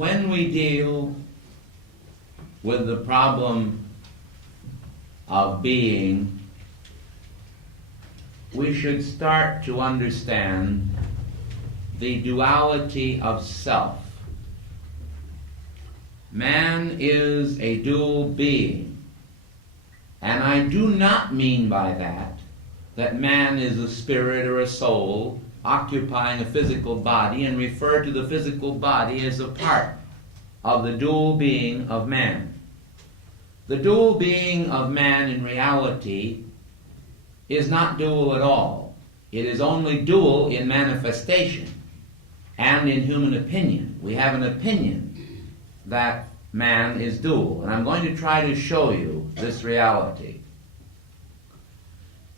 when we deal with the problem of being, we should start to understand the duality of self. Man is a dual being, and I do not mean by that man is a spirit or a soul occupying a physical body, and refer to the physical body as a part of the dual being of man. The dual being of man in reality is not dual at all. It is only dual in manifestation and in human opinion. We have an opinion that man is dual, and I'm going to try to show you this reality.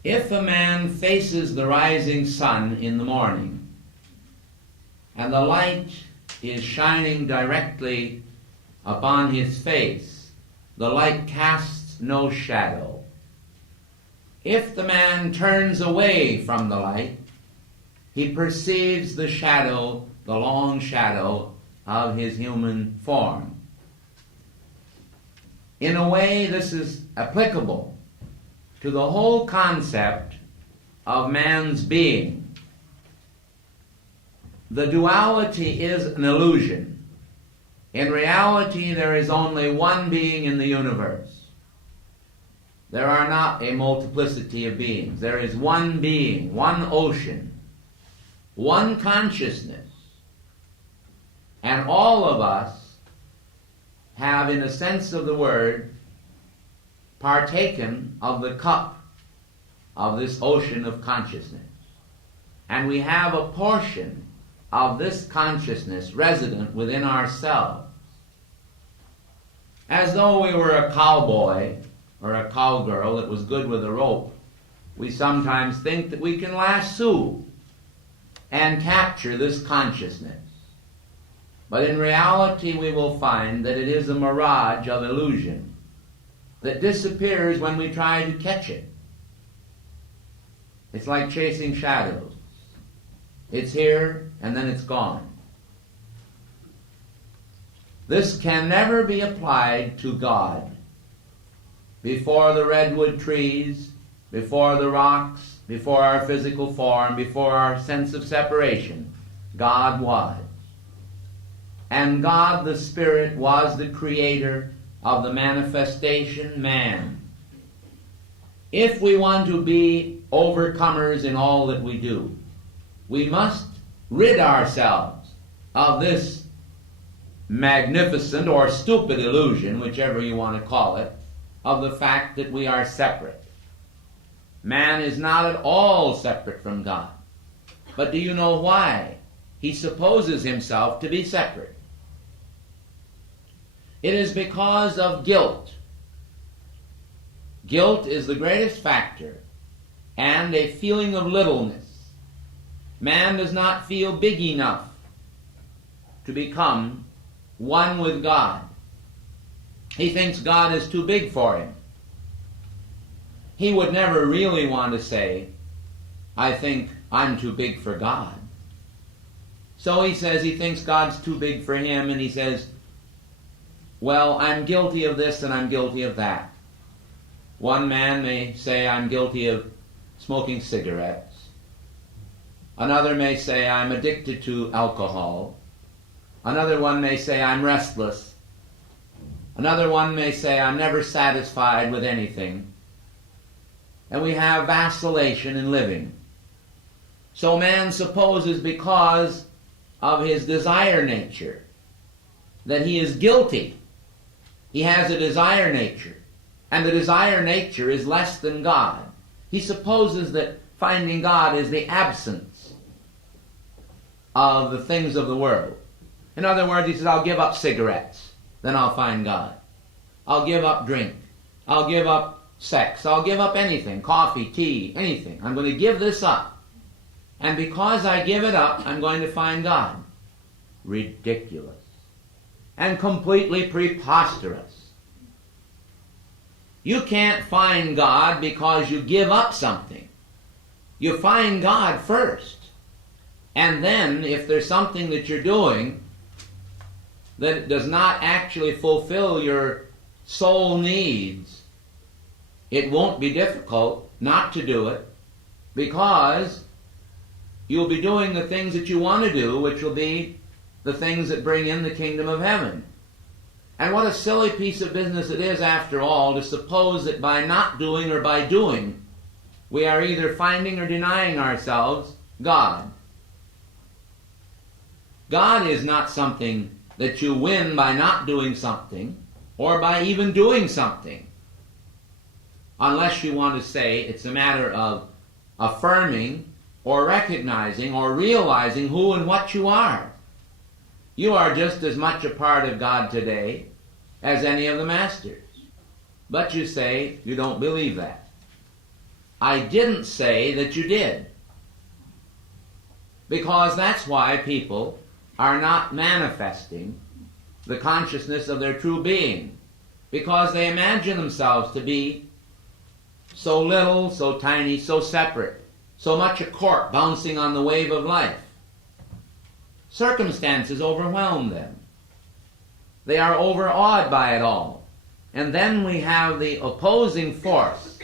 If a man faces the rising sun in the morning, and the light is shining directly upon his face, the light casts no shadow. If the man turns away from the light, he perceives the shadow, the long shadow of his human form. In a way, this is applicable to the whole concept of man's being. The duality is an illusion. In reality, there is only one being in the universe. There are not a multiplicity of beings. There is one being, one ocean, one consciousness. And all of us have, in a sense of the word, partaken of the cup of this ocean of consciousness. And we have a portion of this consciousness resident within ourselves. As though we were a cowboy or a cowgirl that was good with a rope, we sometimes think that we can lasso and capture this consciousness. But in reality, we will find that it is a mirage of illusion that disappears when we try to catch it. It's like chasing shadows. It's here and then it's gone. This can never be applied to God. Before the redwood trees, before the rocks, before our physical form, before our sense of separation, God was. And God the Spirit was the creator of the manifestation man. If we want to be overcomers in all that we do, we must rid ourselves of this magnificent or stupid illusion, whichever you want to call it, of the fact that we are separate. Man is not at all separate from God. But do you know why he supposes himself to be separate? It is because of guilt. Guilt is the greatest factor, and a feeling of littleness. Man does not feel big enough to become one with God. He thinks God is too big for him. He would never really want to say, I think I'm too big for God. So he says he thinks God's too big for him, and he says, well, I'm guilty of this and I'm guilty of that. One man may say, I'm guilty of smoking cigarettes. Another may say, I'm addicted to alcohol. Another one may say, I'm restless. Another one may say, I'm never satisfied with anything. And we have vacillation in living. So man supposes because of his desire nature that he is guilty. He has a desire nature, and the desire nature is less than God. He supposes that finding God is the absence of the things of the world. In other words, he says, I'll give up cigarettes, then I'll find God. I'll give up drink. I'll give up sex. I'll give up anything, coffee, tea, anything. I'm going to give this up. And because I give it up, I'm going to find God. Ridiculous. And completely preposterous. You can't find God because you give up something. You find God first. And then, if there's something that you're doing that it does not actually fulfill your soul needs, it won't be difficult not to do it, because you'll be doing the things that you want to do, which will be the things that bring in the kingdom of heaven. And what a silly piece of business it is, after all, to suppose that by not doing or by doing, we are either finding or denying ourselves God. God is not something that you win by not doing something, or by even doing something, unless you want to say it's a matter of affirming or recognizing or realizing who and what you are. You are just as much a part of God today as any of the masters. But you say you don't believe that. I didn't say that you did, because that's why people are not manifesting the consciousness of their true being, because they imagine themselves to be so little, so tiny, so separate, so much a cork bouncing on the wave of life. Circumstances overwhelm them. They are overawed by it all. And then we have the opposing force,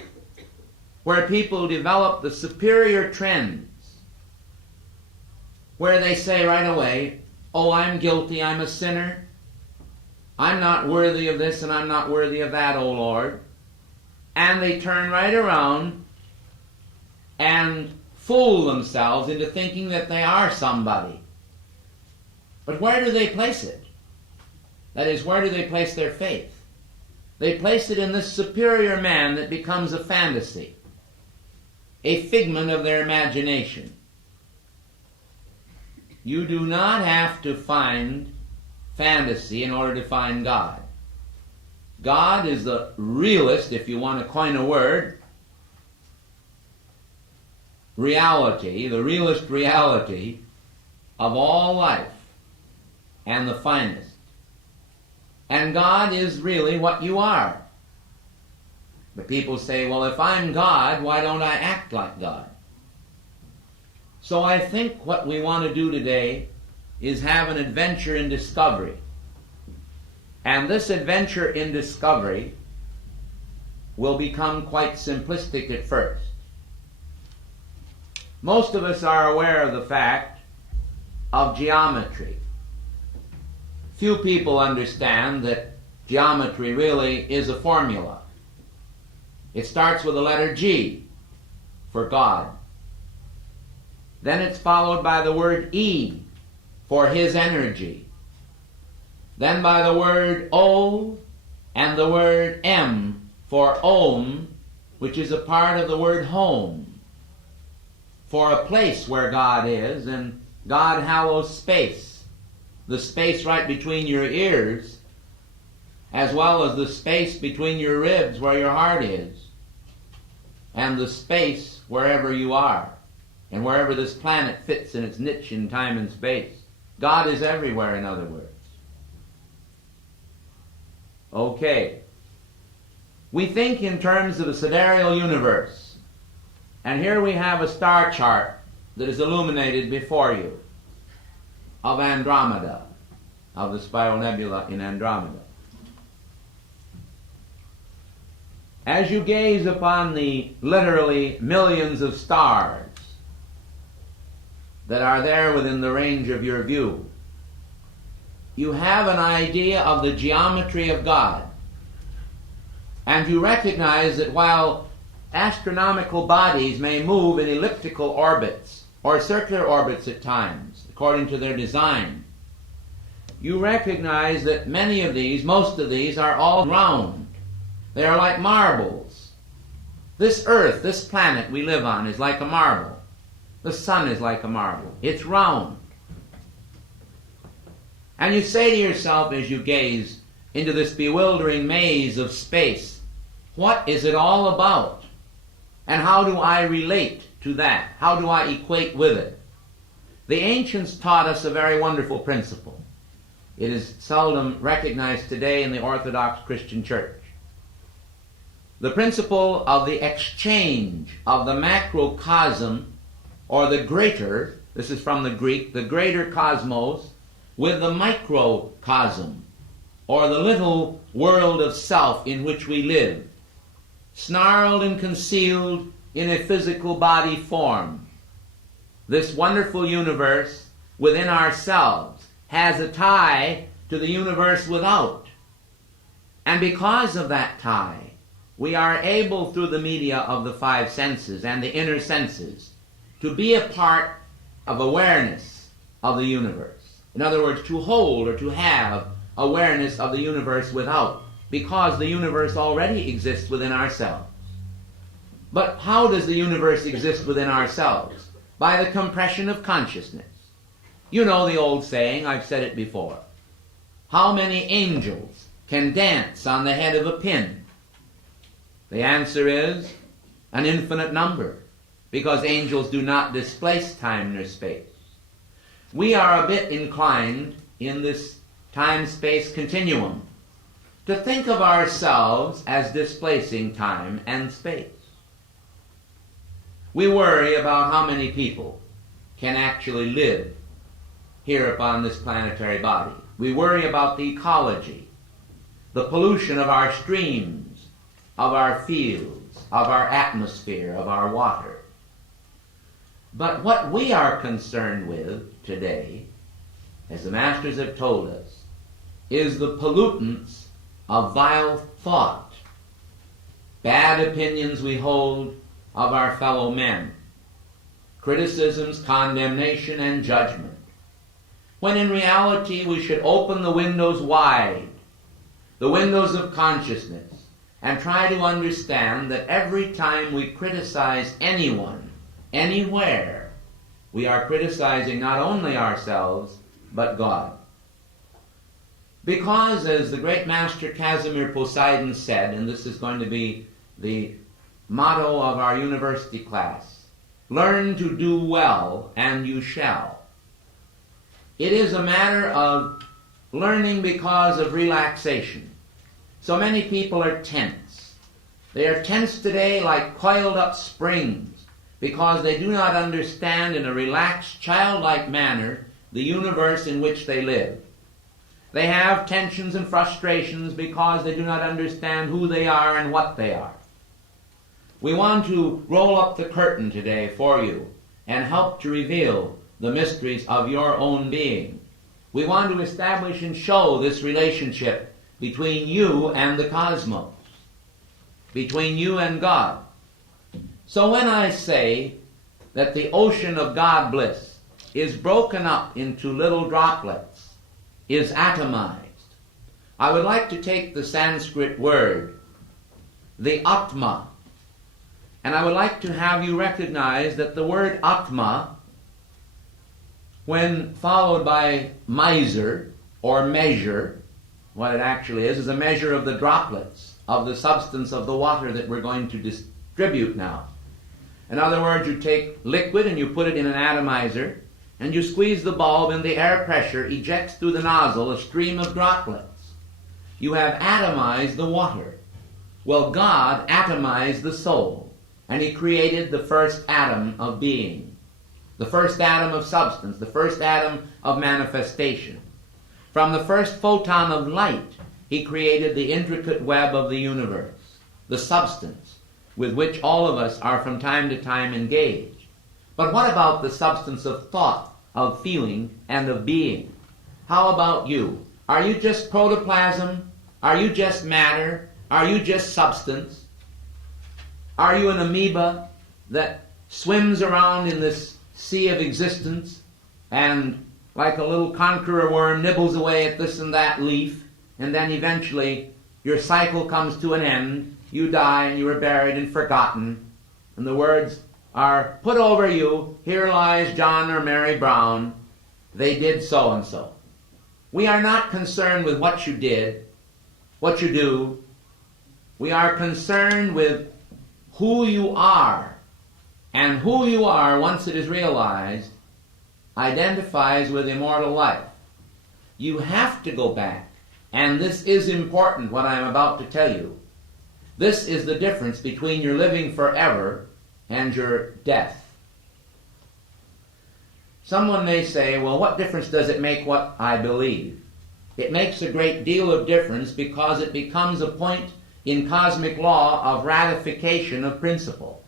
where people develop the superior trends, where they say right away, oh, I'm guilty, I'm a sinner, I'm not worthy of this and I'm not worthy of that, O Lord. And they turn right around and fool themselves into thinking that they are somebody. But where do they place it? That is, where do they place their faith? They place it in this superior man that becomes a fantasy, a figment of their imagination. You do not have to find fantasy in order to find God. God is the realist, if you want to coin a word, reality, the realist reality of all life, and the finest. And God is really what you are. But people say, well, if I'm God, why don't I act like God? So I think what we want to do today is have an adventure in discovery. And this adventure in discovery will become quite simplistic at first. Most of us are aware of the fact of geometry. Few people understand that geometry really is a formula. It starts with the letter G for God. Then it's followed by the word E for His energy. Then by the word O and the word M for Om, which is a part of the word home, for a place where God is, and God hallows space, the space right between your ears, as well as the space between your ribs where your heart is, and the space wherever you are, and wherever this planet fits in its niche in time and space. God is everywhere, in other words. Okay. We think in terms of a sidereal universe. And here we have a star chart that is illuminated before you of Andromeda, of the spiral nebula in Andromeda. As you gaze upon the literally millions of stars that are there within the range of your view, you have an idea of the geometry of God. And you recognize that while astronomical bodies may move in elliptical orbits or circular orbits at times, according to their design, you recognize that many of these, most of these, are all round. They are like marbles. This earth, this planet we live on, is like a marble. The sun is like a marble. It's round. And you say to yourself as you gaze into this bewildering maze of space, what is it all about? And how do I relate to that? How do I equate with it? The ancients taught us a very wonderful principle. It is seldom recognized today in the Orthodox Christian Church. The principle of the exchange of the macrocosm, or the greater, this is from the Greek, the greater cosmos, with the microcosm, or the little world of self in which we live, snarled and concealed in a physical body form. This wonderful universe within ourselves has a tie to the universe without. And because of that tie, we are able, through the media of the five senses and the inner senses, to be a part of awareness of the universe. In other words, to hold or to have awareness of the universe without, because the universe already exists within ourselves. But how does the universe exist within ourselves? By the compression of consciousness. You know the old saying, I've said it before. How many angels can dance on the head of a pin? The answer is an infinite number, because angels do not displace time nor space. We are a bit inclined in this time-space continuum to think of ourselves as displacing time and space. We worry about how many people can actually live here upon this planetary body. We worry about the ecology, the pollution of our streams, of our fields, of our atmosphere, of our water. But what we are concerned with today, as the masters have told us, is the pollutants of vile thought, bad opinions we hold of our fellow men, criticisms, condemnation, and judgment, when in reality we should open the windows wide, the windows of consciousness, and try to understand that every time we criticize anyone, anywhere, we are criticizing not only ourselves, but God. Because, as the great Master Casimir Poseidon said, and this is going to be the motto of our university class, learn to do well, and you shall. It is a matter of learning because of relaxation. So many people are tense. They are tense today like coiled up springs, because they do not understand in a relaxed, childlike manner the universe in which they live. They have tensions and frustrations because they do not understand who they are and what they are. We want to roll up the curtain today for you and help to reveal the mysteries of your own being. We want to establish and show this relationship between you and the cosmos, between you and God. So when I say that the ocean of God bliss is broken up into little droplets, is atomized, I would like to take the Sanskrit word, the Atma, and I would like to have you recognize that the word Atma, when followed by miser or measure, what it actually is a measure of the droplets of the substance of the water that we're going to distribute now. In other words, you take liquid and you put it in an atomizer, and you squeeze the bulb and the air pressure ejects through the nozzle a stream of droplets. You have atomized the water. Well, God atomized the soul, and He created the first atom of being, the first atom of substance, the first atom of manifestation. From the first photon of light, He created the intricate web of the universe, the substance with which all of us are from time to time engaged. But what about the substance of thought, of feeling, and of being? How about you? Are you just protoplasm? Are you just matter? Are you just substance? Are you an amoeba that swims around in this sea of existence and, like a little conqueror worm, nibbles away at this and that leaf, and then eventually your cycle comes to an end, you die, and you are buried and forgotten, and the words are put over you, here lies John or Mary Brown, they did so and so. We are not concerned with what you did, what you do. We are concerned with who you are. And who you are, once it is realized, identifies with immortal life. You have to go back, and this is important, what I am about to tell you. This is the difference between your living forever and your death. Someone may say, well, what difference does it make what I believe? It makes a great deal of difference because it becomes a point in cosmic law of ratification of principle.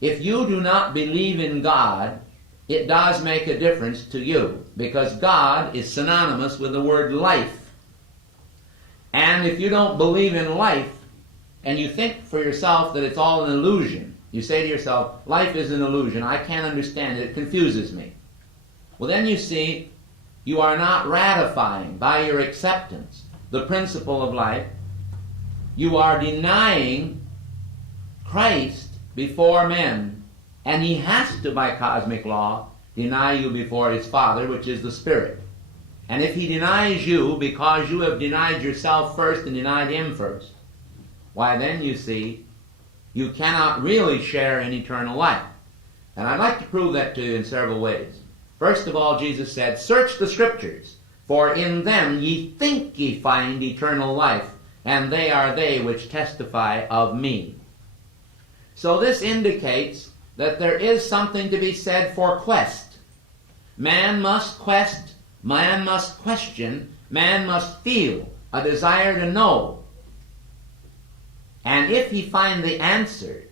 If you do not believe in God, it does make a difference to you, because God is synonymous with the word life. And if you don't believe in life, and you think for yourself that it's all an illusion, you say to yourself, life is an illusion, I can't understand it, it confuses me. Well, then you see, you are not ratifying by your acceptance the principle of life. You are denying Christ before men, and he has to, by cosmic law, deny you before his Father, which is the Spirit. And if he denies you because you have denied yourself first and denied him first, why then, you see, you cannot really share in eternal life. And I'd like to prove that to you in several ways. First of all, Jesus said, search the Scriptures, for in them ye think ye find eternal life, and they are they which testify of me. So this indicates that there is something to be said for quest. Man must quest, man must question, man must feel a desire to know. And if he find the answers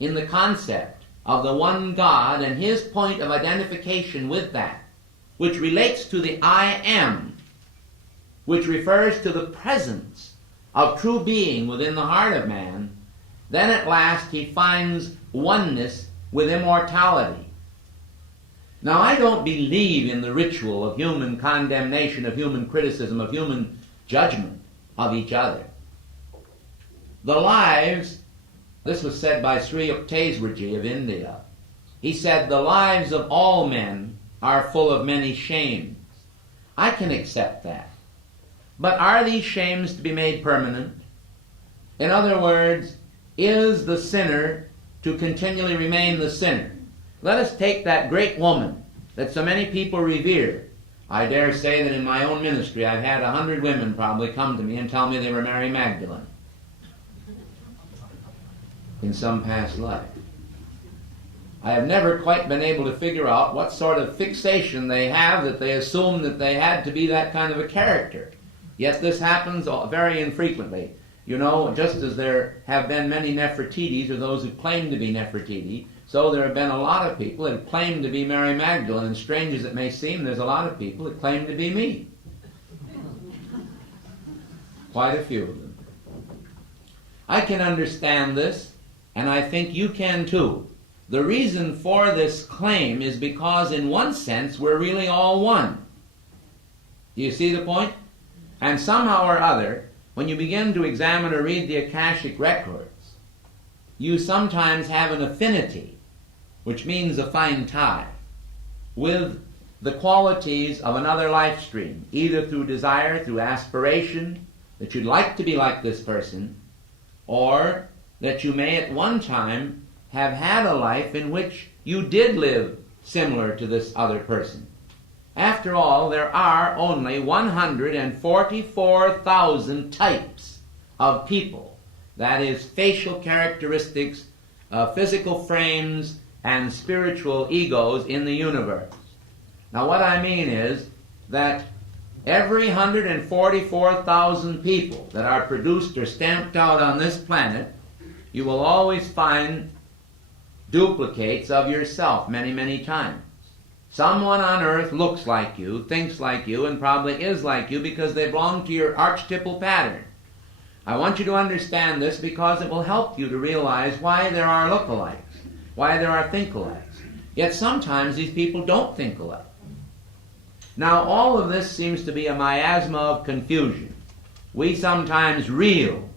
in the concept of the one God and his point of identification with that, which relates to the I am, which refers to the presence of true being within the heart of man, then at last he finds oneness with immortality. Now, I don't believe in the ritual of human condemnation, of human criticism, of human judgment of each other. The lives, this was said by Sri Yukteswarji of India, he said, the lives of all men are full of many shames. I can accept that. But are these shames to be made permanent? In other words, is the sinner to continually remain the sinner? Let us take that great woman that so many people revere. I dare say that in my own ministry I've had 100 women probably come to me and tell me they were Mary Magdalene in some past life. I have never quite been able to figure out what sort of fixation they have that they assume that they had to be that kind of a character. Yet this happens very infrequently. You know, just as there have been many Nefertitis, or those who claim to be Nefertiti, so there have been a lot of people that claim to be Mary Magdalene, and strange as it may seem, there's a lot of people that claim to be me. Quite a few of them. I can understand this, and I think you can too. The reason for this claim is because in one sense we're really all one. Do you see the point? And somehow or other, when you begin to examine or read the Akashic records, you sometimes have an affinity, which means a fine tie, with the qualities of another life stream, either through desire, through aspiration, that you'd like to be like this person, or that you may at one time have had a life in which you did live similar to this other person. After all, there are only 144,000 types of people. That is, facial characteristics, physical frames, and spiritual egos in the universe. Now, what I mean is that every 144,000 people that are produced or stamped out on this planet, you will always find duplicates of yourself many, many times. Someone on earth looks like you, thinks like you, and probably is like you because they belong to your archetypal pattern. I want you to understand this because it will help you to realize why there are lookalikes, why there are think-alikes. Yet sometimes these people don't think alike. Now, all of this seems to be a miasma of confusion. We sometimes reel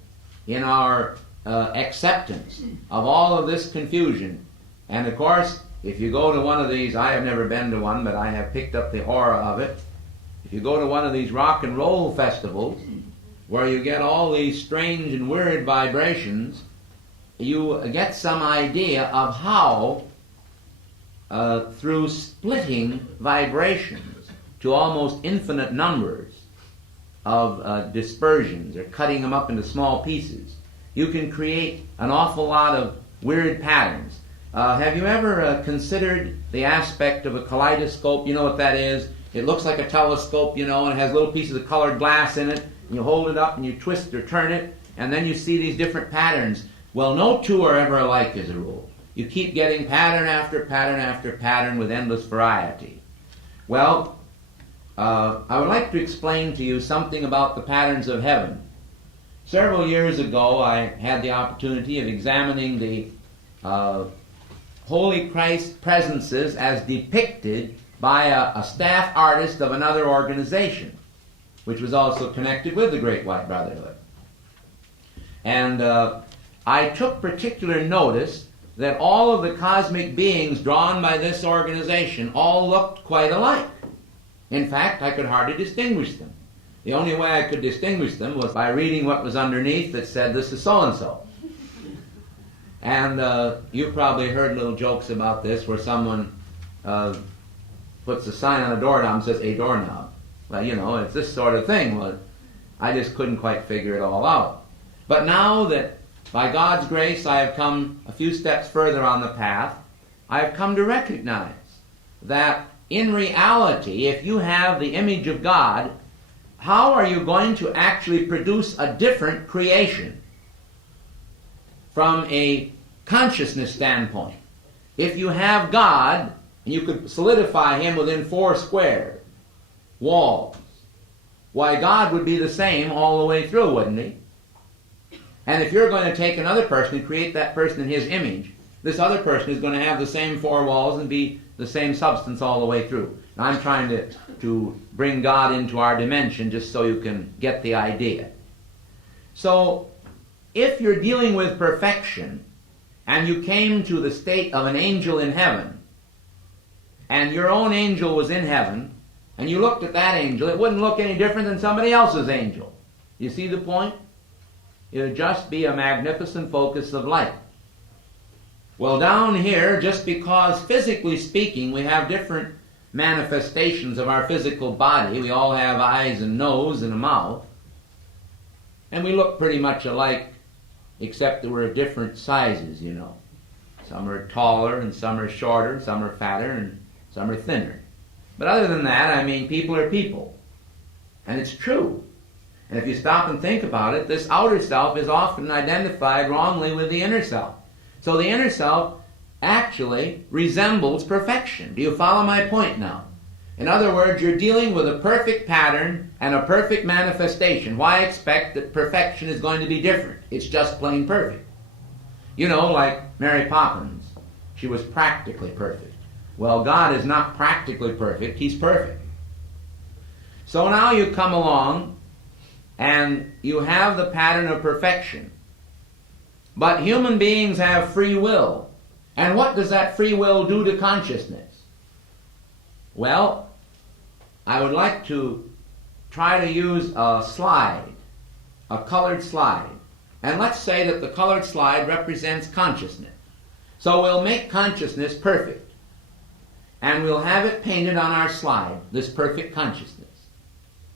in our acceptance of all of this confusion. And of course, if you go to one of these, I have never been to one, but I have picked up the aura of it. If you go to one of these rock and roll festivals, where you get all these strange and weird vibrations, you get some idea of how, through splitting vibrations to almost infinite numbers of dispersions, or cutting them up into small pieces, you can create an awful lot of weird patterns. Have you ever considered the aspect of a kaleidoscope? You know what that is? It looks like a telescope, and it has little pieces of colored glass in it. And you hold it up and you twist or turn it, and then you see these different patterns. Well, no two are ever alike as a rule. You keep getting pattern after pattern after pattern with endless variety. Well, I would like to explain to you something about the patterns of heaven. Several years ago, I had the opportunity of examining the Holy Christ presences as depicted by a staff artist of another organization, which was also connected with the Great White Brotherhood. And I took particular notice that all of the cosmic beings drawn by this organization all looked quite alike. In fact, I could hardly distinguish them. The only way I could distinguish them was by reading what was underneath that said, this is so-and-so. And you probably heard little jokes about this where someone puts a sign on a doorknob and says, a doorknob. Well, it's this sort of thing. Well, I just couldn't quite figure it all out. But now that, by God's grace, I have come a few steps further on the path, I have come to recognize that in reality, if you have the image of God, how are you going to actually produce a different creation from a consciousness standpoint? If you have God, and you could solidify Him within 4 square walls, why, God would be the same all the way through, wouldn't He? And if you're going to take another person and create that person in His image, this other person is going to have the same 4 walls and be the same substance all the way through. Now, I'm trying to bring God into our dimension just so you can get the idea. So, if you're dealing with perfection, and you came to the state of an angel in heaven, and your own angel was in heaven, and you looked at that angel, it wouldn't look any different than somebody else's angel. You see the point? It would just be a magnificent focus of light. Well, down here, just because physically speaking we have different manifestations of our physical body, we all have eyes and nose and a mouth, and we look pretty much alike, except that we're of different sizes, Some are taller and some are shorter, some are fatter and some are thinner. But other than that, people are people. And it's true. And if you stop and think about it, this outer self is often identified wrongly with the inner self. So the inner self actually resembles perfection. Do you follow my point now? In other words, you're dealing with a perfect pattern and a perfect manifestation. Why expect that perfection is going to be different? It's just plain perfect. Like Mary Poppins. She was practically perfect. Well, God is not practically perfect. He's perfect. So now you come along and you have the pattern of perfection. But human beings have free will. And what does that free will do to consciousness? Well, I would like to try to use a slide, a colored slide. And let's say that the colored slide represents consciousness. So we'll make consciousness perfect. And we'll have it painted on our slide, this perfect consciousness.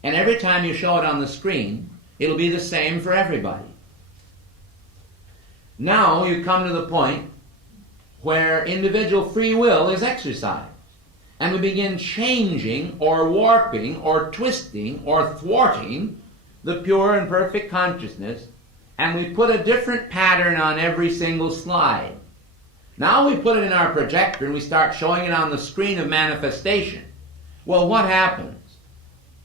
And every time you show it on the screen, it'll be the same for everybody. Now you come to the point where individual free will is exercised. And we begin changing or warping or twisting or thwarting the pure and perfect consciousness, and we put a different pattern on every single slide. Now we put it in our projector and we start showing it on the screen of manifestation. Well, what happens?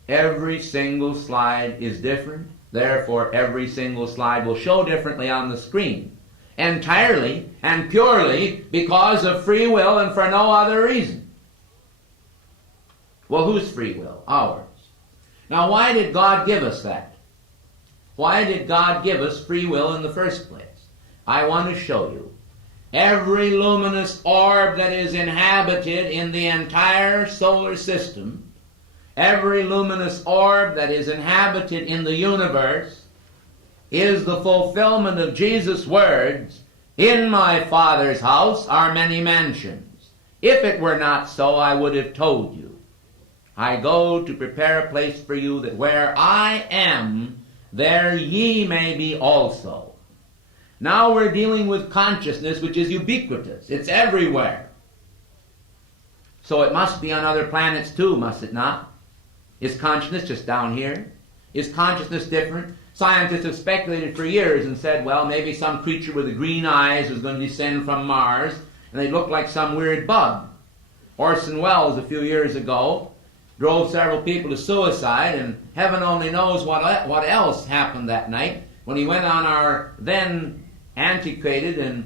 Every single slide is different. Therefore, every single slide will show differently on the screen. Entirely and purely because of free will and for no other reason. Well, whose free will? Ours. Now, why did God give us that? Why did God give us free will in the first place? I want to show you. Every luminous orb that is inhabited in the entire solar system, every luminous orb that is inhabited in the universe, is the fulfillment of Jesus' words, "In my Father's house are many mansions. If it were not so, I would have told you. I go to prepare a place for you, that where I am, there ye may be also." Now we're dealing with consciousness, which is ubiquitous. It's everywhere. So it must be on other planets too, must it not? Is consciousness just down here? Is consciousness different? Scientists have speculated for years and said, well, maybe some creature with the green eyes was going to descend from Mars, and they look like some weird bug. Orson Welles, a few years ago, drove several people to suicide, and heaven only knows what else happened that night when he went on our then antiquated and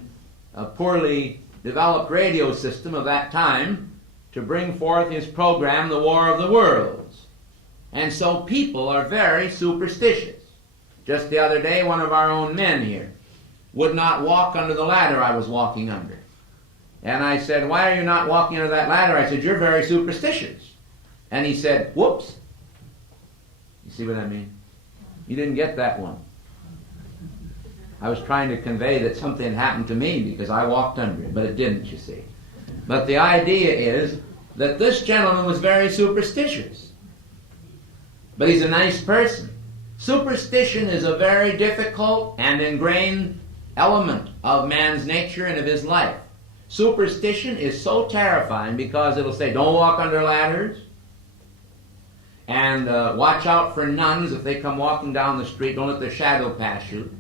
poorly developed radio system of that time to bring forth his program, The War of the Worlds. And so people are very superstitious. Just the other day, one of our own men here would not walk under the ladder I was walking under. And I said, why are you not walking under that ladder? I said, you're very superstitious. And he said, whoops. You see what I mean? You didn't get that one. I was trying to convey that something happened to me because I walked under it, but it didn't, you see. But the idea is that this gentleman was very superstitious. But he's a nice person. Superstition is a very difficult and ingrained element of man's nature and of his life. Superstition is so terrifying because it'll say, don't walk under ladders, and watch out for nuns if they come walking down the street, don't let their shadow pass you.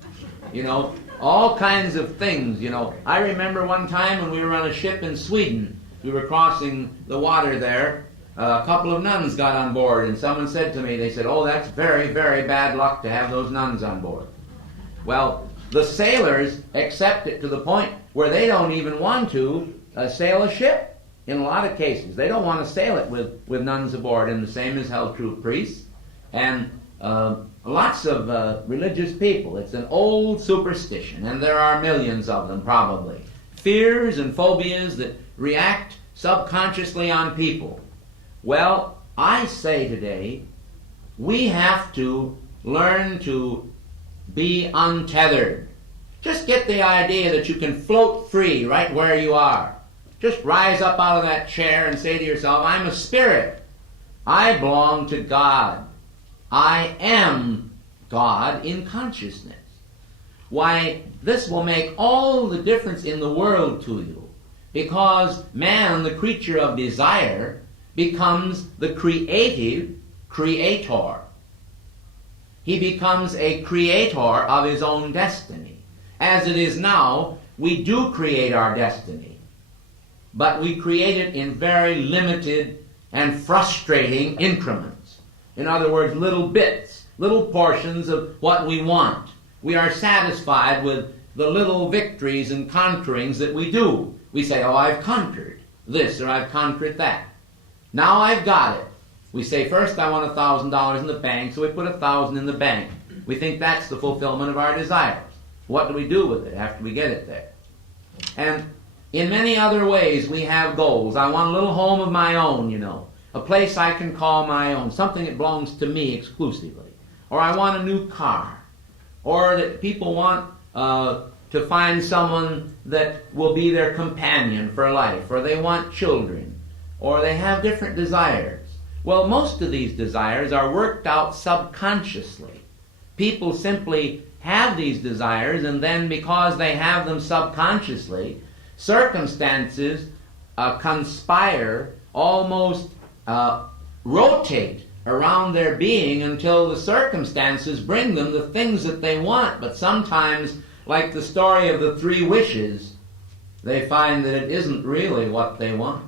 You know, all kinds of things, you know. I remember one time when we were on a ship in Sweden, we were crossing the water there, a couple of nuns got on board, and someone said to me, they said, oh, that's very, very bad luck to have those nuns on board. Well, the sailors accept it to the point where they don't even want to sail a ship. In a lot of cases, they don't want to sail it with nuns aboard, and the same is held true of priests and lots of religious people. It's an old superstition, and there are millions of them probably. Fears and phobias that react subconsciously on people. Well, I say today, we have to learn to be untethered. Just get the idea that you can float free right where you are. Just rise up out of that chair and say to yourself, I'm a spirit. I belong to God. I am God in consciousness. Why, this will make all the difference in the world to you, because man, the creature of desire, becomes the creative creator. He becomes a creator of his own destiny. As it is now, we do create our destiny, but we create it in very limited and frustrating increments. In other words, little bits, little portions of what we want. We are satisfied with the little victories and conquerings that we do. We say, oh, I've conquered this, or I've conquered that. Now I've got it. We say, first I want $1,000 in the bank, so we put $1,000 in the bank. We think that's the fulfillment of our desires. What do we do with it after we get it there? And in many other ways we have goals. I want a little home of my own, you know. A place I can call my own. Something that belongs to me exclusively. Or I want a new car. Or that people want to find someone that will be their companion for life. Or they want children. Or they have different desires. Well, most of these desires are worked out subconsciously. People simply have these desires, and then because they have them subconsciously, circumstances conspire, almost rotate around their being until the circumstances bring them the things that they want. But sometimes, like the story of the 3 wishes, they find that it isn't really what they want.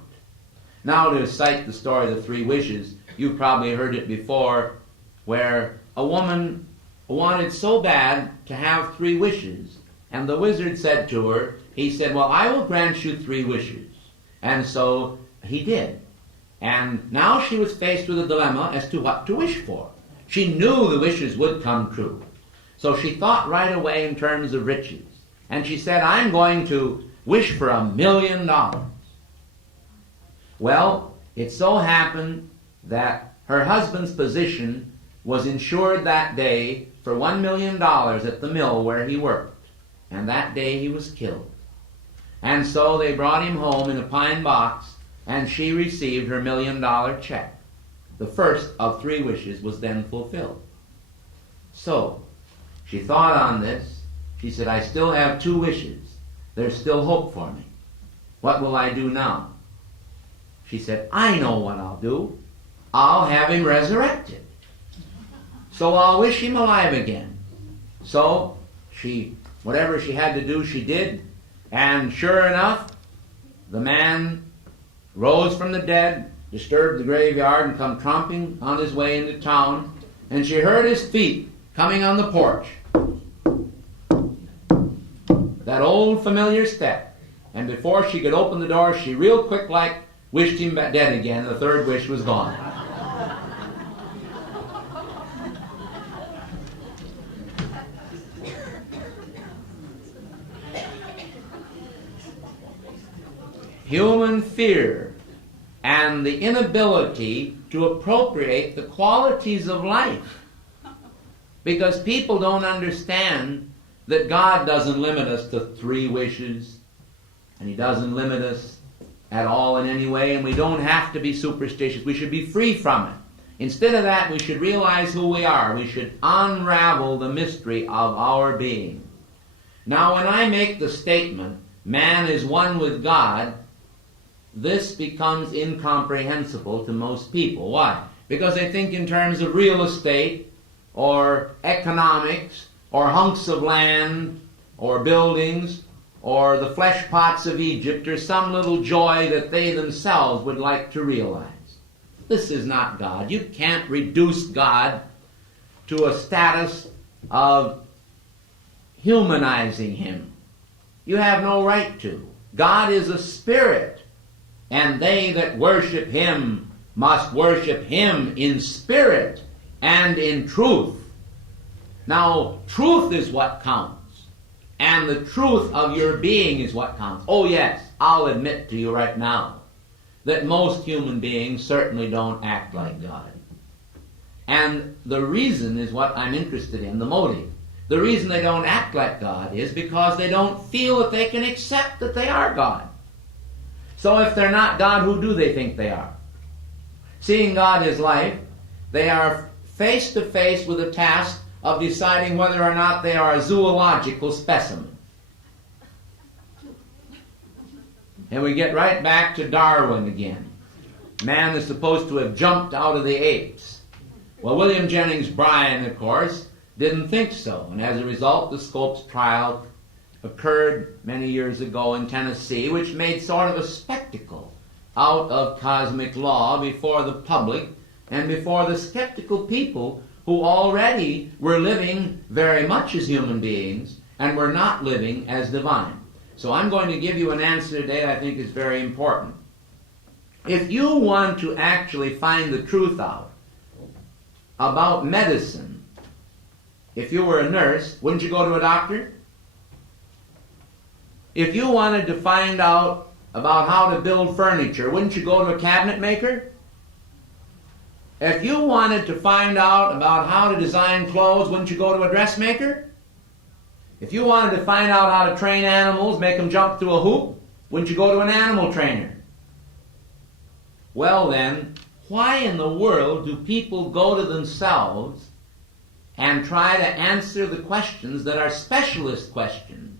Now, to cite the story of the 3 wishes, you've probably heard it before, where a woman wanted so bad to have 3 wishes, and the wizard said to her, he said, well, I will grant you 3 wishes. And so he did. And now she was faced with a dilemma as to what to wish for. She knew the wishes would come true. So she thought right away in terms of riches. And she said, I'm going to wish for $1 million. Well, it so happened that her husband's position was insured that day for $1 million at the mill where he worked. And that day he was killed. And so they brought him home in a pine box, and she received her $1 million check. The first of 3 wishes was then fulfilled. So, she thought on this. She said, I still have 2 wishes. There's still hope for me. What will I do now? She said, I know what I'll do. I'll have him resurrected. So I'll wish him alive again. So whatever she had to do, she did. And sure enough, the man rose from the dead, disturbed the graveyard, and come tromping on his way into town. And she heard his feet coming on the porch. That old familiar step. And before she could open the door, she real quick like wished him dead again. The 3rd wish was gone. Human fear and the inability to appropriate the qualities of life. Because people don't understand that God doesn't limit us to 3 wishes, and He doesn't limit us at all in any way, and we don't have to be superstitious. We should be free from it. Instead of that, we should realize who we are. We should unravel the mystery of our being. Now, when I make the statement, man is one with God, this becomes incomprehensible to most people. Why? Because they think in terms of real estate, or economics, or hunks of land, or buildings, or the flesh pots of Egypt, or some little joy that they themselves would like to realize. This is not God. You can't reduce God to a status of humanizing Him. You have no right to. God is a spirit, and they that worship Him must worship Him in spirit and in truth. Now, truth is what counts. And the truth of your being is what counts. Oh yes, I'll admit to you right now that most human beings certainly don't act like God. And the reason is what I'm interested in, the motive. The reason they don't act like God is because they don't feel that they can accept that they are God. So if they're not God, who do they think they are? Seeing God is life, they are face to face with the task of deciding whether or not they are a zoological specimen. And we get right back to Darwin again. Man is supposed to have jumped out of the apes. Well, William Jennings Bryan, of course, didn't think so. And as a result, the Scopes trial occurred many years ago in Tennessee, which made sort of a spectacle out of cosmic law before the public and before the skeptical people who already were living very much as human beings and were not living as divine. So I'm going to give you an answer today that I think is very important. If you want to actually find the truth out about medicine, if you were a nurse, wouldn't you go to a doctor? If you wanted to find out about how to build furniture, wouldn't you go to a cabinet maker? If you wanted to find out about how to design clothes, wouldn't you go to a dressmaker? If you wanted to find out how to train animals, make them jump through a hoop, wouldn't you go to an animal trainer? Well then, why in the world do people go to themselves and try to answer the questions that are specialist questions,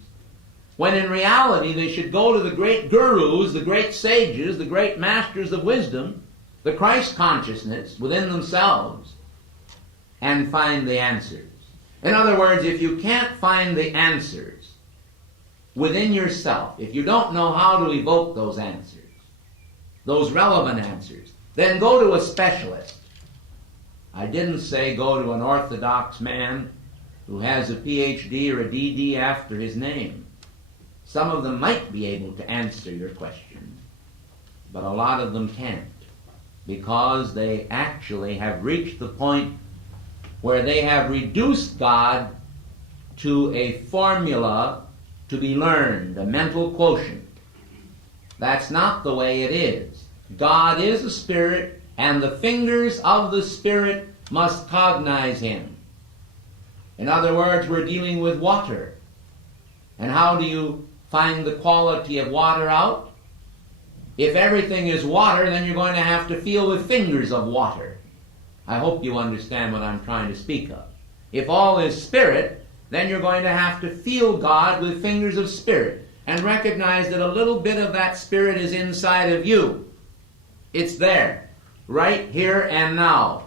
when in reality they should go to the great gurus, the great sages, the great masters of wisdom, the Christ consciousness within themselves, and find the answers. In other words, if you can't find the answers within yourself, if you don't know how to evoke those answers, those relevant answers, then go to a specialist. I didn't say go to an orthodox man who has a PhD or a DD after his name. Some of them might be able to answer your question, but a lot of them can't, because they actually have reached the point where they have reduced God to a formula to be learned, a mental quotient. That's not the way it is. God is a spirit, and the fingers of the spirit must cognize him. In other words, we're dealing with water. And how do you find the quality of water out? If everything is water, then you're going to have to feel the fingers of water. I hope you understand what I'm trying to speak of. If all is spirit, then you're going to have to feel God with fingers of spirit and recognize that a little bit of that spirit is inside of you. It's there, right here and now.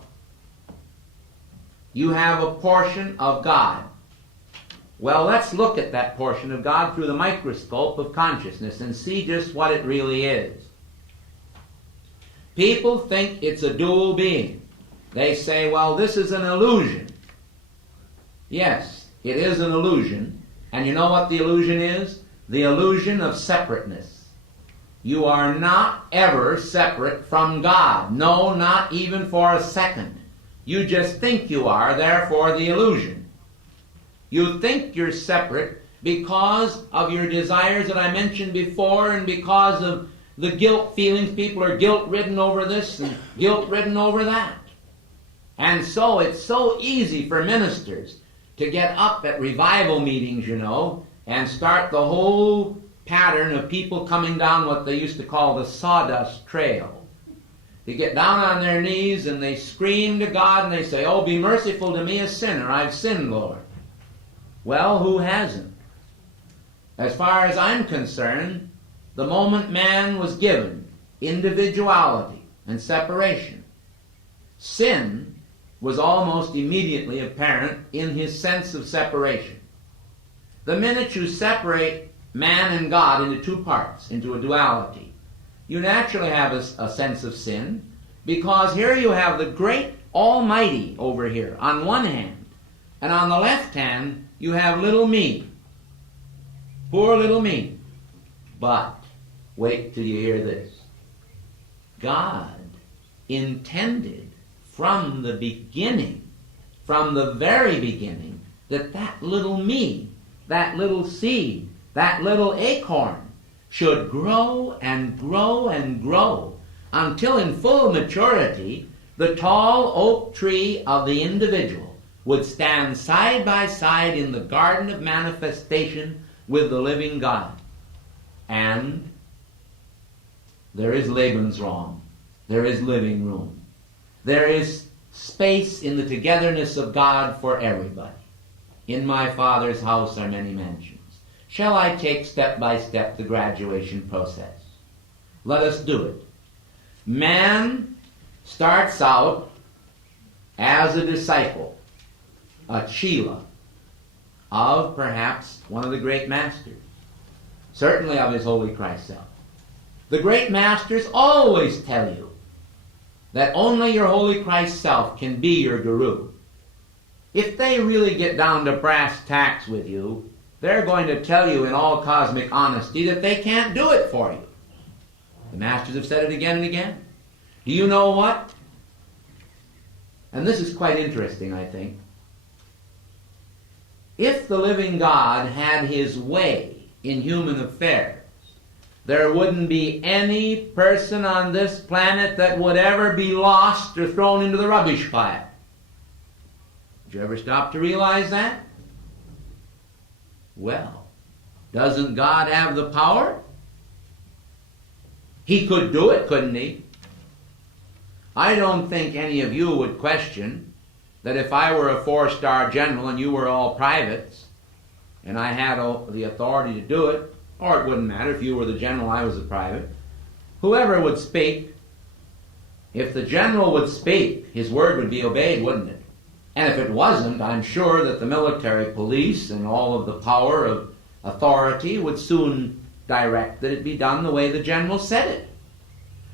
You have a portion of God. Well, let's look at that portion of God through the microscope of consciousness and see just what it really is. People think it's a dual being. They say, well, this is an illusion. Yes, it is an illusion. And you know what the illusion is? The illusion of separateness. You are not ever separate from God. No, not even for a second. You just think you are, therefore the illusion. You think you're separate because of your desires that I mentioned before, and because of the guilt feelings. People are guilt-ridden over this and guilt-ridden over that. And so it's so easy for ministers to get up at revival meetings, you know, and start the whole pattern of people coming down what they used to call the sawdust trail. They get down on their knees and they scream to God and they say, oh, be merciful to me, a sinner. I've sinned, Lord. Well, who hasn't? As far as I'm concerned, the moment man was given individuality and separation, sin was almost immediately apparent in his sense of separation. The minute you separate man and God into two parts, into a duality, you naturally have a sense of sin, because here you have the great Almighty over here on one hand, and on the left hand you have little me. Poor little me. But wait till you hear this. God intended from the beginning, from the very beginning, that little me, that little seed, that little acorn should grow and grow and grow until in full maturity the tall oak tree of the individual would stand side by side in the garden of manifestation with the living God. And there is Lebensraum. There is living room. There is space in the togetherness of God for everybody. In my Father's house are many mansions. Shall I take step by step the graduation process? Let us do it. Man starts out as a disciple, a chela, of perhaps one of the great masters, certainly of his Holy Christ self. The great masters always tell you that only your Holy Christ self can be your guru. If they really get down to brass tacks with you, they're going to tell you in all cosmic honesty that they can't do it for you. The masters have said it again and again. Do you know what? And this is quite interesting, I think. If the living God had his way in human affairs, there wouldn't be any person on this planet that would ever be lost or thrown into the rubbish pile. Did you ever stop to realize that? Well, doesn't God have the power? He could do it, couldn't he? I don't think any of you would question that if I were a 4-star general and you were all privates, and I had the authority to do it, or it wouldn't matter if you were the general, I was a private, whoever would speak, if the general would speak, his word would be obeyed, wouldn't it? And if it wasn't, I'm sure that the military police and all of the power of authority would soon direct that it be done the way the general said it.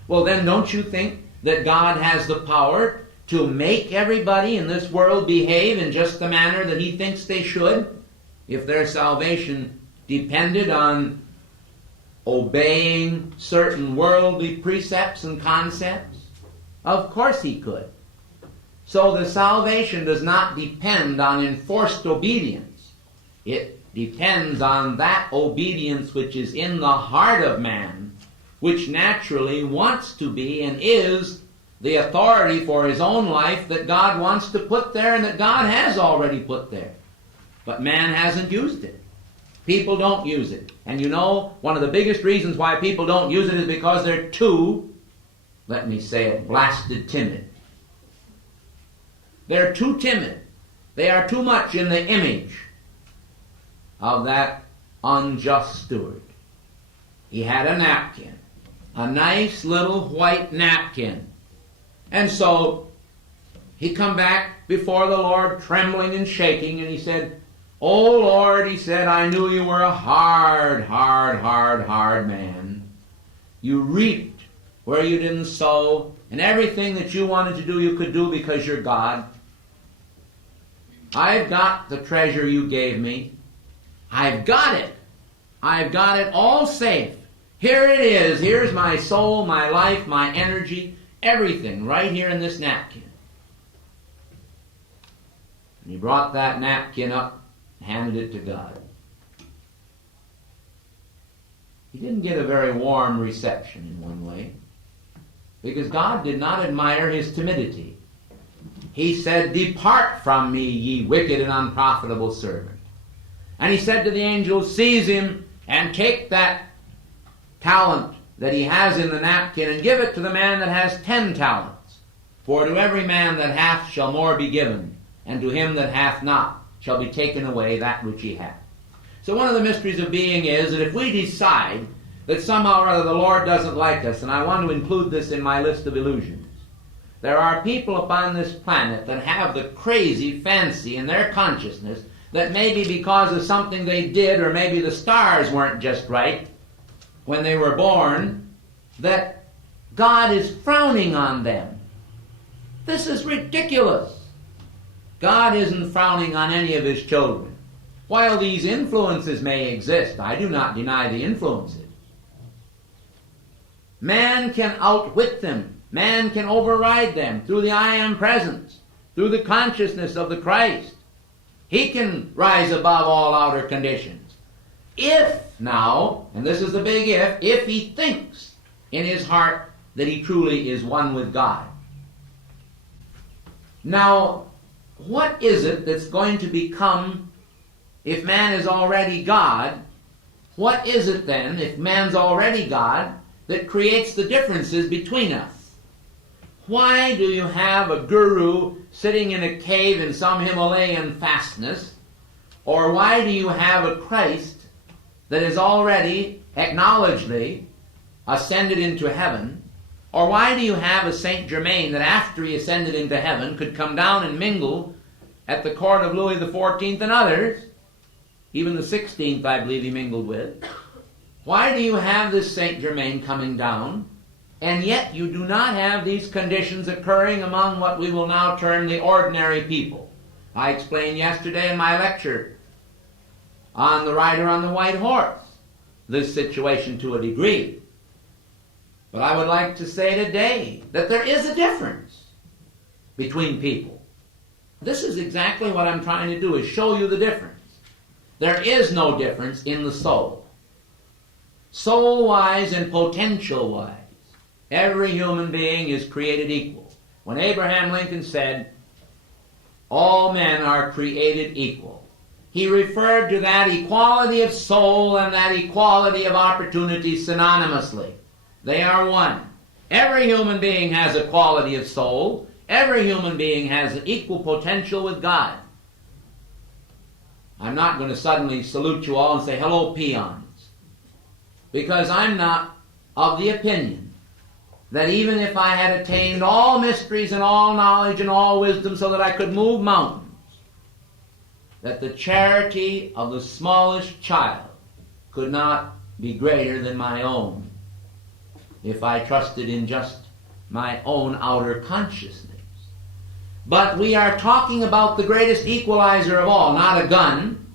Well, then don't you think that God has the power to make everybody in this world behave in just the manner that he thinks they should, if their salvation depended on obeying certain worldly precepts and concepts? Of course he could. So the salvation does not depend on enforced obedience. It depends on that obedience which is in the heart of man, which naturally wants to be and is the authority for his own life that God wants to put there and that God has already put there. But man hasn't used it. People don't use it. And you know, one of the biggest reasons why people don't use it is because they're too, let me say it, blasted timid. They're too timid. They are too much in the image of that unjust steward. He had a napkin, a nice little white napkin. And so he come back before the Lord trembling and shaking, and he said, "Oh Lord," he said, "I knew you were a hard man. You reaped where you didn't sow, and everything that you wanted to do you could do because you're God. I've got the treasure you gave me. I've got it. I've got it all safe. Here it is. Here's my soul, my life, my energy, everything right here in this napkin." And he brought that napkin up, handed it to God. He didn't get a very warm reception in one way, because God did not admire his timidity. He said, "Depart from me, ye wicked and unprofitable servant." And he said to the angel, "Seize him and take that talent that he has in the napkin and give it to the man that has 10 talents. For to every man that hath shall more be given, and to him that hath not shall be taken away that which he hath." So one of the mysteries of being is that if we decide that somehow or other the Lord doesn't like us, and I want to include this in my list of illusions, there are people upon this planet that have the crazy fancy in their consciousness that maybe because of something they did, or maybe the stars weren't just right when they were born, that God is frowning on them. This is ridiculous. God isn't frowning on any of his children. While these influences may exist, I do not deny the influences. Man can outwit them. Man can override them through the I am presence, through the consciousness of the Christ. He can rise above all outer conditions. If now, and this is the big if he thinks in his heart that he truly is one with God. Now, what is it that's going to become, if man is already God, what is it then, if man's already God, that creates the differences between us? Why do you have a guru sitting in a cave in some Himalayan fastness? Or why do you have a Christ that is already acknowledgedly ascended into heaven? Or why do you have a Saint Germain that after he ascended into heaven could come down and mingle at the court of Louis XIV and others? Even the 16th, I believe, he mingled with. Why do you have this Saint Germain coming down, and yet you do not have these conditions occurring among what we will now term the ordinary people? I explained yesterday in my lecture on the rider on the white horse this situation to a degree. But I would like to say today that there is a difference between people. This is exactly what I'm trying to do, is show you the difference. There is no difference in the soul. Soul-wise and potential-wise, every human being is created equal. When Abraham Lincoln said, "All men are created equal," he referred to that equality of soul and that equality of opportunity synonymously. They are one. Every human being has a quality of soul. Every human being has an equal potential with God. I'm not going to suddenly salute you all and say, "Hello, peons," because I'm not of the opinion that even if I had attained all mysteries and all knowledge and all wisdom so that I could move mountains, that the charity of the smallest child could not be greater than my own if I trusted in just my own outer consciousness. But we are talking about the greatest equalizer of all, not a gun,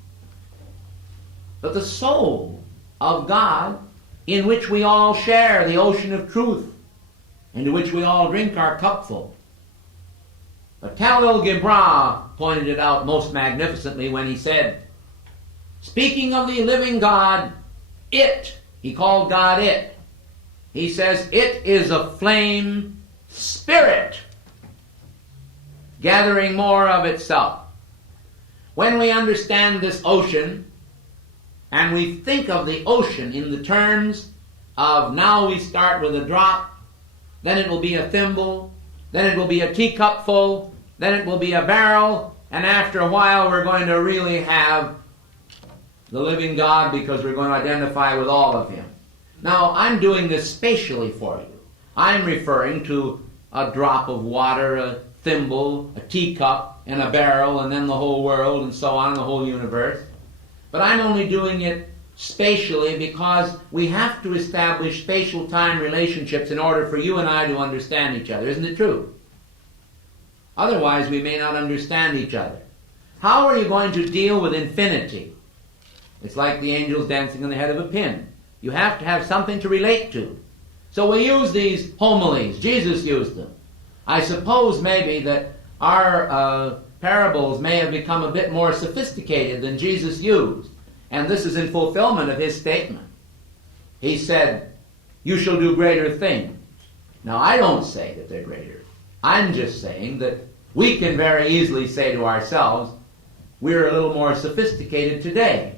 but the soul of God in which we all share the ocean of truth, into which we all drink our cupful. But Khalil Gibran pointed it out most magnificently when he said, speaking of the living God, he called God it. He says, it is a flame spirit gathering more of itself. When we understand this ocean, and we think of the ocean in the terms of now we start with a drop, then it will be a thimble, then it will be a teacup full, then it will be a barrel, and after a while we're going to really have the living God, because we're going to identify with all of Him. Now, I'm doing this spatially for you. I'm referring to a drop of water, a thimble, a teacup, and a barrel, and then the whole world, and so on, the whole universe. But I'm only doing it spatially because we have to establish spatial-time relationships in order for you and I to understand each other. Isn't it true? Otherwise, we may not understand each other. How are you going to deal with infinity? It's like the angels dancing on the head of a pin. You have to have something to relate to. So we use these homiles. Jesus used them. I suppose maybe that our parables may have become a bit more sophisticated than Jesus used. And this is in fulfillment of His statement. He said, "You shall do greater things." Now, I don't say that they're greater. I'm just saying that we can very easily say to ourselves, we're a little more sophisticated today.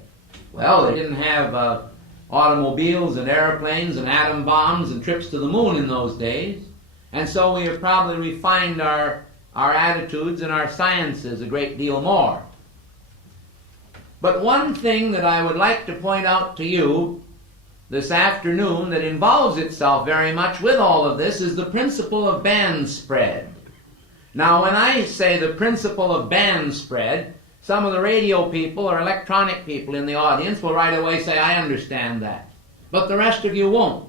Well, they didn't have automobiles and airplanes and atom bombs and trips to the moon in those days. And so we have probably refined our attitudes and our sciences a great deal more. But one thing that I would like to point out to you this afternoon that involves itself very much with all of this is the principle of band spread. Now, when I say the principle of band spread, some of the radio people or electronic people in the audience will right away say, "I understand that." But the rest of you won't.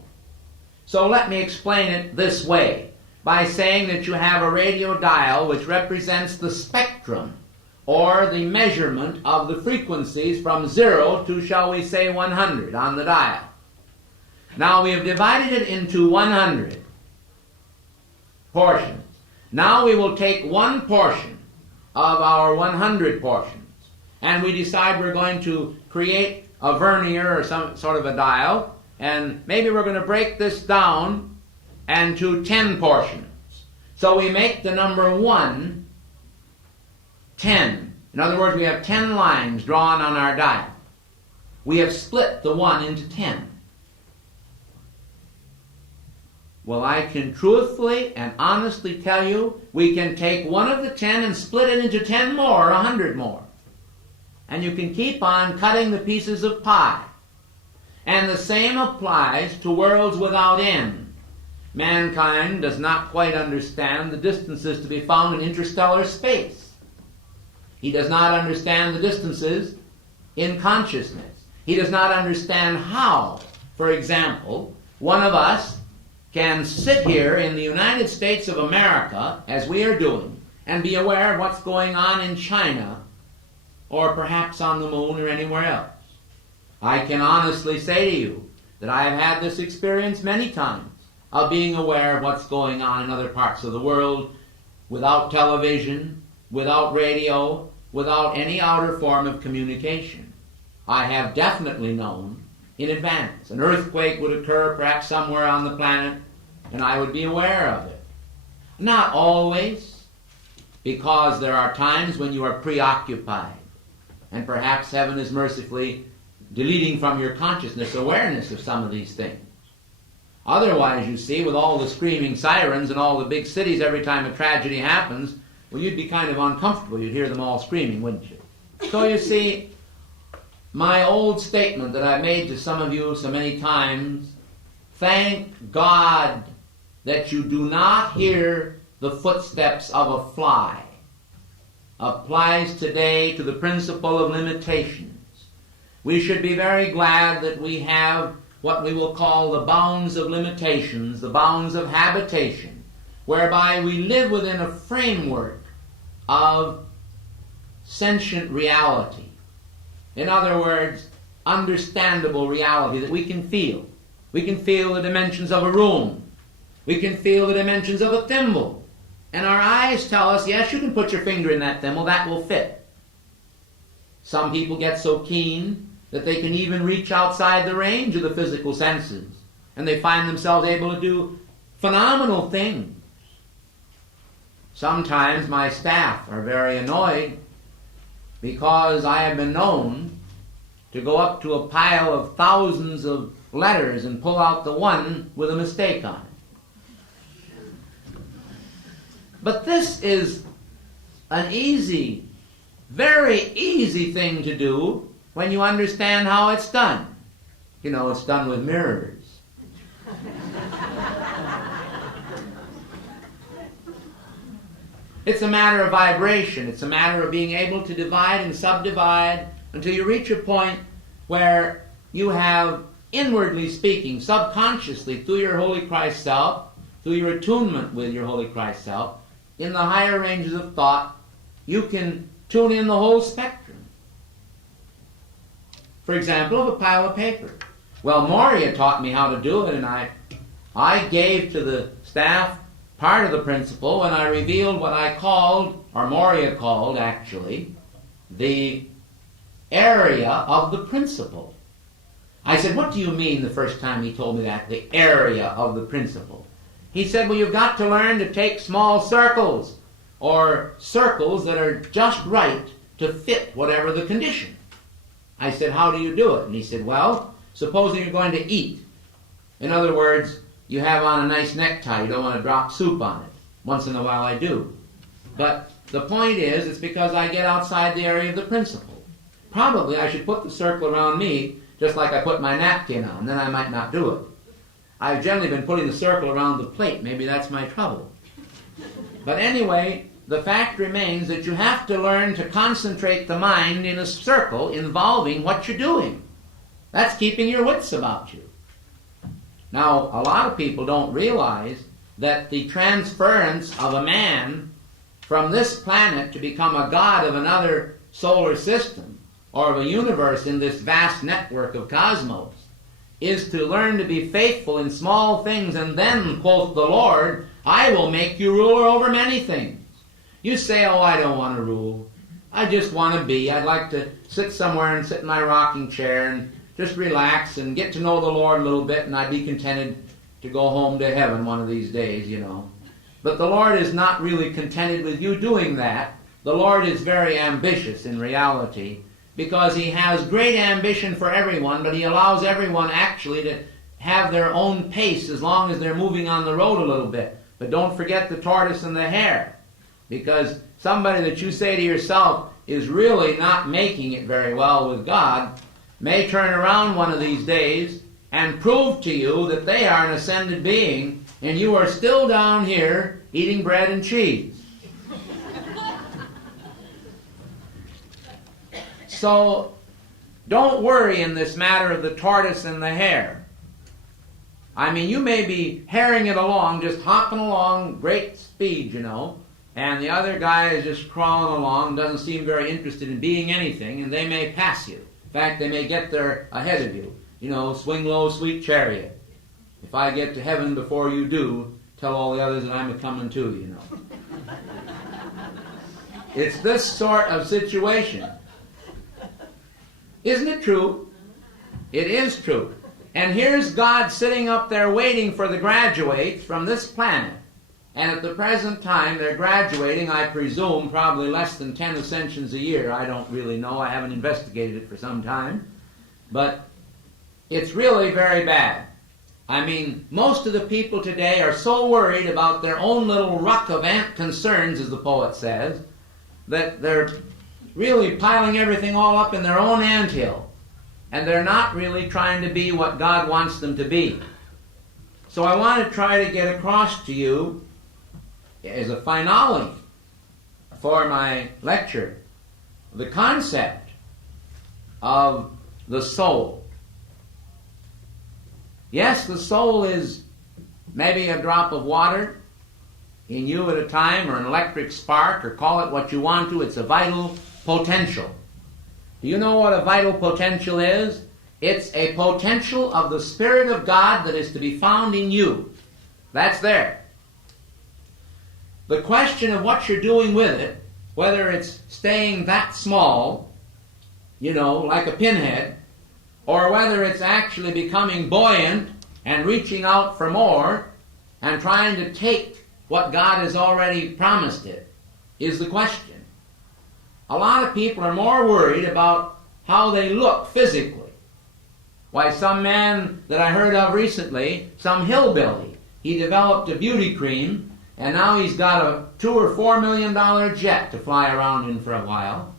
So let me explain it this way, by saying that you have a radio dial which represents the spectrum, or the measurement of the frequencies from 0 to, shall we say, 100 on the dial. Now we have divided it into 100 portions. Now we will take one portion of our 100 portions, and we decide we're going to create a vernier or some sort of a dial, and maybe we're going to break this down into 10 portions. So we make the number 1 10. In other words, we have 10 lines drawn on our dial. We have split the 1 into 10. Well, I can truthfully and honestly tell you, we can take one of the 10 and split it into 10 more, or 100 more. And you can keep on cutting the pieces of pie. And the same applies to worlds without end. Mankind does not quite understand the distances to be found in interstellar space. He does not understand the distances in consciousness. He does not understand how, for example, one of us can sit here in the United States of America, as we are doing, and be aware of what's going on in China, or perhaps on the moon or anywhere else. I can honestly say to you that I have had this experience many times of being aware of what's going on in other parts of the world without television, without radio, without any outer form of communication. I have definitely known in advance an earthquake would occur perhaps somewhere on the planet, and I would be aware of it. Not always, because there are times when you are preoccupied, and perhaps heaven is mercifully deleting from your consciousness awareness of some of these things. Otherwise, you see, with all the screaming sirens in all the big cities every time a tragedy happens, well, you'd be kind of uncomfortable. You'd hear them all screaming, wouldn't you? So you see, my old statement that I've made to some of you so many times, thank God that you do not hear the footsteps of a fly, applies today to the principle of limitations. We should be very glad that we have what we will call the bounds of limitations, the bounds of habitation, whereby we live within a framework of sentient reality. In other words, understandable reality that we can feel. We can feel the dimensions of a room. We can feel the dimensions of a thimble. And our eyes tell us, yes, you can put your finger in that thimble, that will fit. Some people get so keen that they can even reach outside the range of the physical senses, and they find themselves able to do phenomenal things. Sometimes my staff are very annoyed because I have been known to go up to a pile of thousands of letters and pull out the one with a mistake on it. But this is an easy, very easy thing to do when you understand how it's done. You know, it's done with mirrors. It's a matter of vibration. It's a matter of being able to divide and subdivide until you reach a point where you have, inwardly speaking, subconsciously, through your Holy Christ self, through your attunement with your Holy Christ self, in the higher ranges of thought, you can tune in the whole spectrum. For example, of a pile of paper. Well, Moria taught me how to do it, and I gave to the staff part of the principle when I revealed what I called, or Moria called actually, the area of the principle. I said, what do you mean, the first time he told me that, the area of the principle? He said, well, you've got to learn to take small circles, or circles that are just right to fit whatever the condition. I said, how do you do it? And he said, well, supposing you're going to eat. In other words, you have on a nice necktie, you don't want to drop soup on it. Once in a while I do. But the point is, it's because I get outside the area of the principle. Probably I should put the circle around me just like I put my napkin on, then I might not do it. I've generally been putting the circle around the plate. Maybe that's my trouble. But anyway, the fact remains that you have to learn to concentrate the mind in a circle involving what you're doing. That's keeping your wits about you. Now, a lot of people don't realize that the transference of a man from this planet to become a god of another solar system or of a universe in this vast network of cosmos is to learn to be faithful in small things, and then, quoth the Lord, I will make you ruler over many things. You say, oh, I don't want to rule. I just want to be. I'd like to sit somewhere and sit in my rocking chair and just relax and get to know the Lord a little bit, and I'd be contented to go home to heaven one of these days, you know. But the Lord is not really contented with you doing that. The Lord is very ambitious in reality, because He has great ambition for everyone, but He allows everyone actually to have their own pace as long as they're moving on the road a little bit. But don't forget the tortoise and the hare, because somebody that you say to yourself is really not making it very well with God may turn around one of these days and prove to you that they are an ascended being and you are still down here eating bread and cheese. So don't worry in this matter of the tortoise and the hare. I mean, you may be herring it along, just hopping along, great speed, you know, and the other guy is just crawling along, doesn't seem very interested in being anything, and they may pass you. In fact, they may get there ahead of you. You know, swing low, sweet chariot. If I get to heaven before you do, tell all the others that I'm a-coming too, you know. It's this sort of situation. Isn't it true? It is true. And here's God sitting up there waiting for the graduates from this planet. And at the present time, they're graduating, I presume, probably less than 10 ascensions a year. I don't really know. I haven't investigated it for some time. But it's really very bad. I mean, most of the people today are so worried about their own little ruck of ant concerns, as the poet says, that they're really piling everything all up in their own anthill. And they're not really trying to be what God wants them to be. So I want to try to get across to you as a finale for my lecture the concept of the soul. Yes, the soul is maybe a drop of water in you at a time, or an electric spark, or call it what you want to. It's a vital potential. Do you know what a vital potential is? It's a potential of the Spirit of God that is to be found in you. That's there. The question of what you're doing with it, whether it's staying that small, you know, like a pinhead, or whether it's actually becoming buoyant and reaching out for more and trying to take what God has already promised it, is the question. A lot of people are more worried about how they look physically. Why, some man that I heard of recently, some hillbilly, he developed a beauty cream, and now he's got a $2 or $4 million jet to fly around in for a while.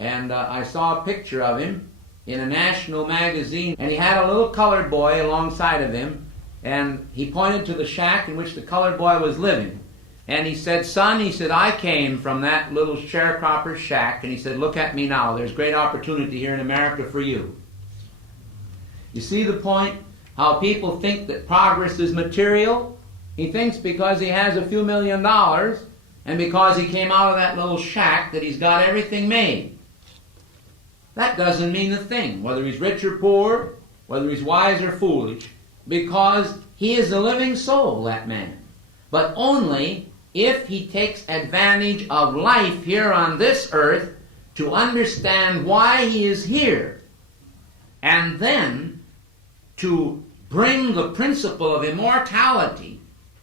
And I saw a picture of him in a national magazine, and he had a little colored boy alongside of him, and he pointed to the shack in which the colored boy was living. And he said, "Son," he said, "I came from that little sharecropper's shack," and he said, "Look at me now. There's great opportunity here in America for you." You see the point? How people think that progress is material? He thinks because he has a few $1,000,000 and because he came out of that little shack that he's got everything made. That doesn't mean a thing, whether he's rich or poor, whether he's wise or foolish, because he is a living soul, that man. But only if he takes advantage of life here on this earth to understand why he is here, and then to bring the principle of immortality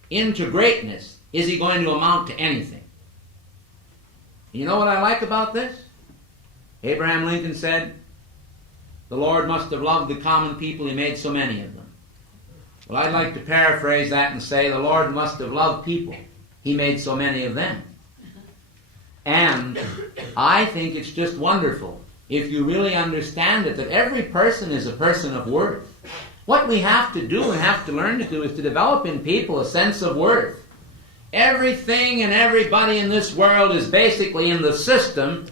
into greatness, is he going to amount to anything. You know what I like about this? Abraham Lincoln said, "The Lord must have loved the common people, he made so many of them." Well, I'd like to paraphrase that and say, the Lord must have loved people, he made so many of them. And I think it's just wonderful if you really understand it, that every person is a person of worth. What we have to do and have to learn to do is to develop in people a sense of worth. Everything and everybody in this world is basically in the system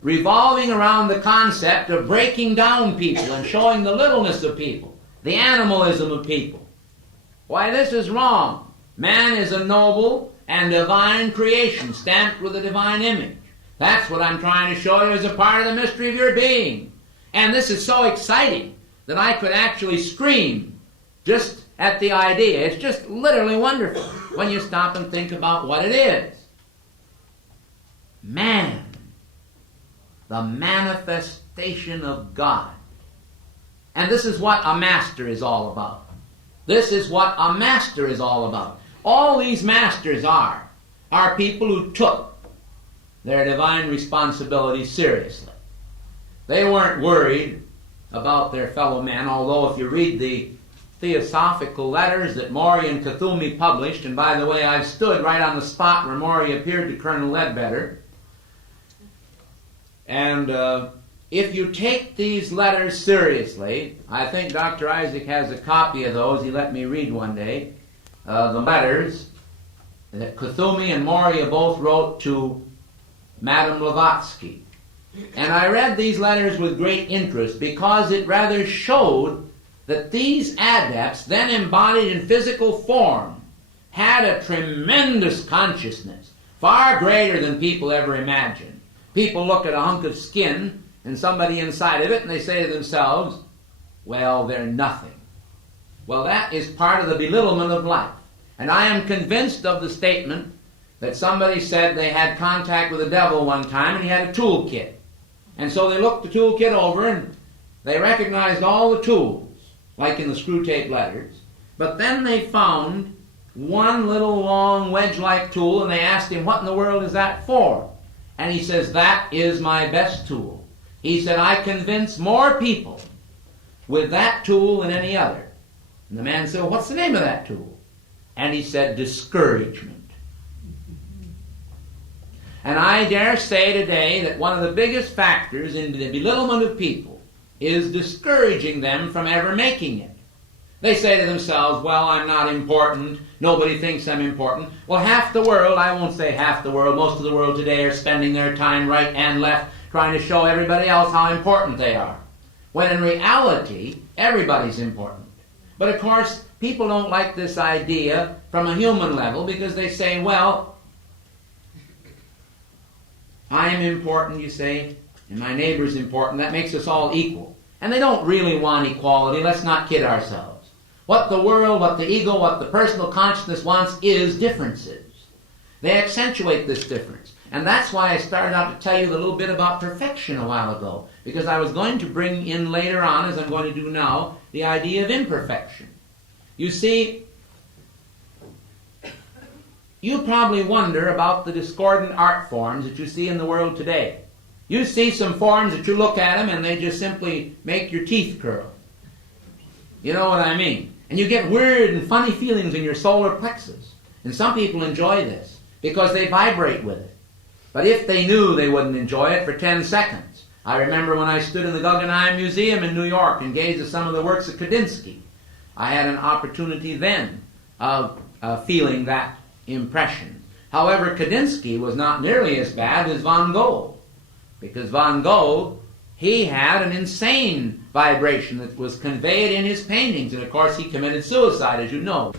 revolving around the concept of breaking down people and showing the littleness of people, the animalism of people. Why, this is wrong. Man is a noble and divine creation, stamped with a divine image. That's what I'm trying to show you as a part of the mystery of your being. And this is so exciting that I could actually scream just at the idea. It's just literally wonderful when you stop and think about what it is. Man, the manifestation of God. And this is what a master is all about. This is what a master is all about. All these masters are people who took their divine responsibility seriously. They weren't worried about their fellow men, although if you read the theosophical letters that Maury and Cthulhu published, and by the way, I've stood right on the spot where Maury appeared to Colonel Ledbetter, and if you take these letters seriously, I think Dr. Isaac has a copy of those, he let me read one day, the letters that Cthulhu and Maury both wrote to Madame Blavatsky. And I read these letters with great interest because it rather showed that these adepts, then embodied in physical form, had a tremendous consciousness, far greater than people ever imagined. People look at a hunk of skin and somebody inside of it and they say to themselves, well, they're nothing. Well, that is part of the belittlement of life. And I am convinced of the statement that somebody said they had contact with the devil one time and he had a toolkit. And so they looked the toolkit over and they recognized all the tools, like in the screw tape letters. But then they found one little long wedge-like tool and they asked him, what in the world is that for? And he says, that is my best tool. He said, I convince more people with that tool than any other. And the man said, well, what's the name of that tool? And he said, discouragement. And I dare say today that one of the biggest factors in the belittlement of people is discouraging them from ever making it. They say to themselves, well, I'm not important. Nobody thinks I'm important. Well, half the world, I won't say half the world, most of the world today are spending their time right and left trying to show everybody else how important they are. When in reality, everybody's important. But of course, people don't like this idea from a human level because they say, well, I'm important, you say, and my neighbor's important. That makes us all equal. And they don't really want equality. Let's not kid ourselves. What the world, what the ego, what the personal consciousness wants is differences. They accentuate this difference. And that's why I started out to tell you a little bit about perfection a while ago, because I was going to bring in later on, as I'm going to do now, the idea of imperfection. You see, you probably wonder about the discordant art forms that you see in the world today. You see some forms that you look at them and they just simply make your teeth curl. You know what I mean? And you get weird and funny feelings in your solar plexus. And some people enjoy this because they vibrate with it. But if they knew, they wouldn't enjoy it for 10 seconds. I remember when I stood in the Guggenheim Museum in New York and gazed at some of the works of Kandinsky, I had an opportunity then of feeling that impression. However, Kandinsky was not nearly as bad as Van Gogh, because Van Gogh, he had an insane vibration that was conveyed in his paintings, and of course he committed suicide, as you know.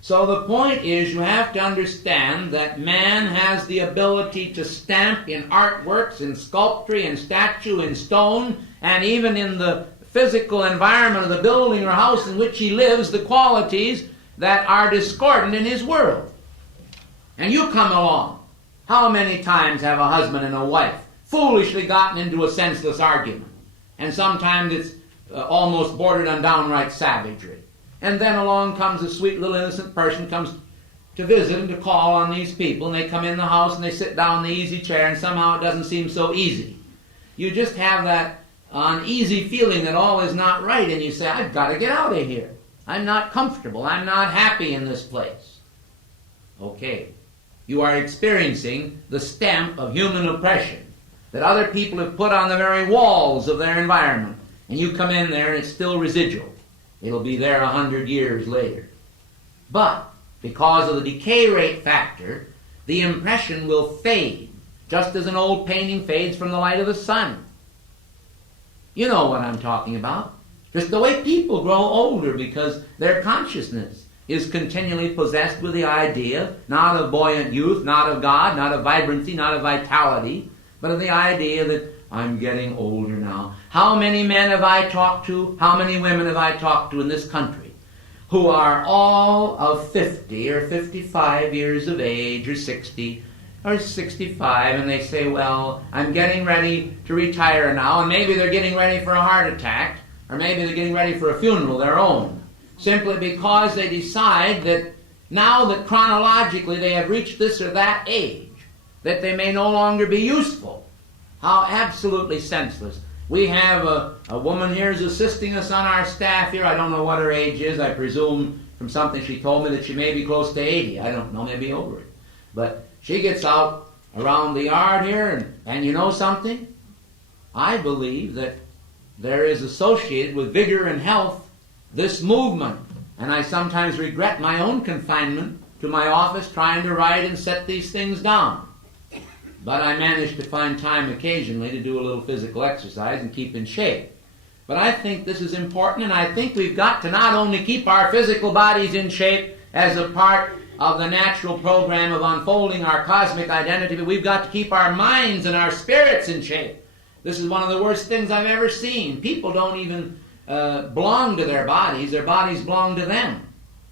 So the point is, you have to understand that man has the ability to stamp in artworks, in sculpture, in statue, in stone, and even in the physical environment of the building or house in which he lives, the qualities that are discordant in his world. And you come along. How many times have a husband and a wife foolishly gotten into a senseless argument? And sometimes it's almost bordered on downright savagery. And then along comes a sweet little innocent person, comes to visit and to call on these people, and they come in the house and they sit down in the easy chair, and somehow it doesn't seem so easy. You just have that uneasy feeling that all is not right, and you say, I've got to get out of here. I'm not comfortable. I'm not happy in this place. Okay. You are experiencing the stamp of human oppression that other people have put on the very walls of their environment. And you come in there and it's still residual. It'll be there 100 years later. But because of the decay rate factor, the impression will fade, just as an old painting fades from the light of the sun. You know what I'm talking about. Just the way people grow older, because their consciousness is continually possessed with the idea, not of buoyant youth, not of God, not of vibrancy, not of vitality, but of the idea that I'm getting older now. How many men have I talked to, how many women have I talked to in this country who are all of 50 or 55 years of age, or 60 or 65, and they say, well, I'm getting ready to retire now, and maybe they're getting ready for a heart attack, or maybe they're getting ready for a funeral, their own, simply because they decide that now that chronologically they have reached this or that age, that they may no longer be useful. How absolutely senseless. We have a woman here who's assisting us on our staff here. I don't know what her age is. I presume from something she told me that she may be close to 80. I don't know, maybe over it. But she gets out around the yard here, and you know something? I believe that there is associated with vigor and health this movement. And I sometimes regret my own confinement to my office trying to write and set these things down. But I manage to find time occasionally to do a little physical exercise and keep in shape. But I think this is important, and I think we've got to not only keep our physical bodies in shape as a part of the natural program of unfolding our cosmic identity, but we've got to keep our minds and our spirits in shape. This is one of the worst things I've ever seen. People don't even belong to their bodies belong to them.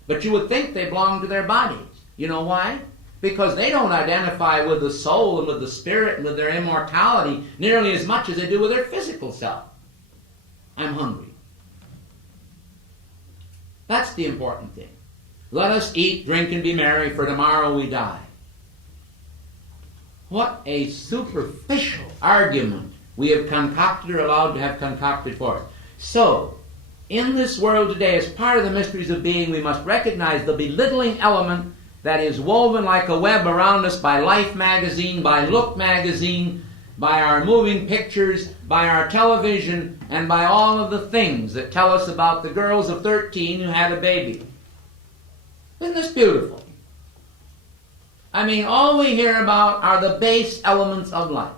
But you would think they belong to their bodies. You know why? Because they don't identify with the soul and with the spirit and with their immortality nearly as much as they do with their physical self. I'm hungry. That's the important thing. Let us eat, drink, and be merry, for tomorrow we die. What a superficial argument we have concocted or allowed to have concocted for us. So, in this world today, as part of the mysteries of being, we must recognize the belittling element that is woven like a web around us by Life magazine, by Look magazine, by our moving pictures, by our television, and by all of the things that tell us about the girls of 13 who had a baby. Isn't this beautiful? I mean, all we hear about are the base elements of life.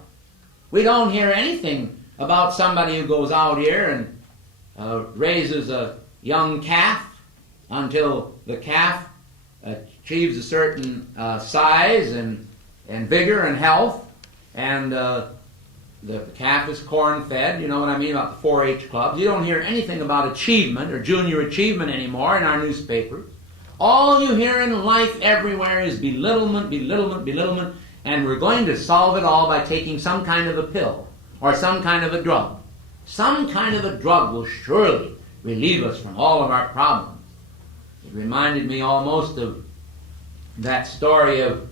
We don't hear anything about somebody who goes out here and raises a young calf until the calf achieves a certain size and vigor and health, and the calf is corn-fed. You know what I mean about the 4-H clubs. You don't hear anything about achievement or junior achievement anymore in our newspapers. All you hear in life everywhere is belittlement, belittlement, belittlement, and we're going to solve it all by taking some kind of a pill or some kind of a drug. Some kind of a drug will surely relieve us from all of our problems. It reminded me almost of that story of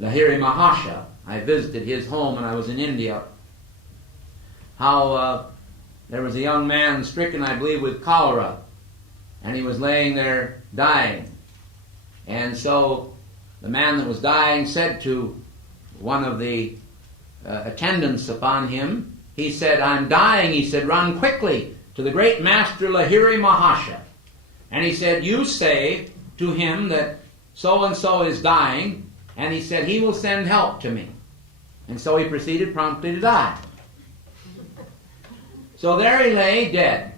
Lahiri Mahasha. I visited his home when I was in India. How there was a young man stricken, I believe, with cholera, and he was laying there dying. And so the man that was dying said to one of the attendants upon him, he said, "I'm dying." He said, "Run quickly to the great master Lahiri Mahasha." And he said, "You say to him that so-and-so is dying," and he said, "he will send help to me." And so he proceeded promptly to die. So there he lay dead.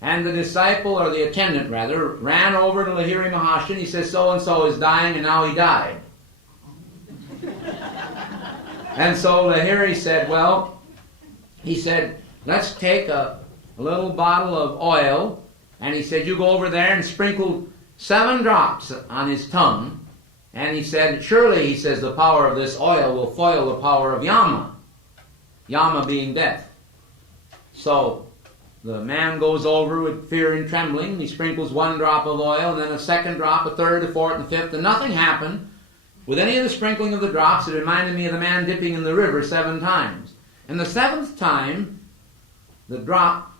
And the disciple, or the attendant rather, ran over to Lahiri Mahasha and he says, "So-and-so is dying," and now he died. And so Lahiri said, well, he said, "Let's take a little bottle of oil," and he said, "You go over there and sprinkle 7 drops on his tongue." And he said, "Surely," he says, "the power of this oil will foil the power of Yama." Yama being death. So the man goes over with fear and trembling. He sprinkles 1 drop of oil, and then a 2nd drop, a 3rd, a 4th, and a 5th, and nothing happened. With any of the sprinkling of the drops, it reminded me of the man dipping in the river 7 times. And the 7th time, the drop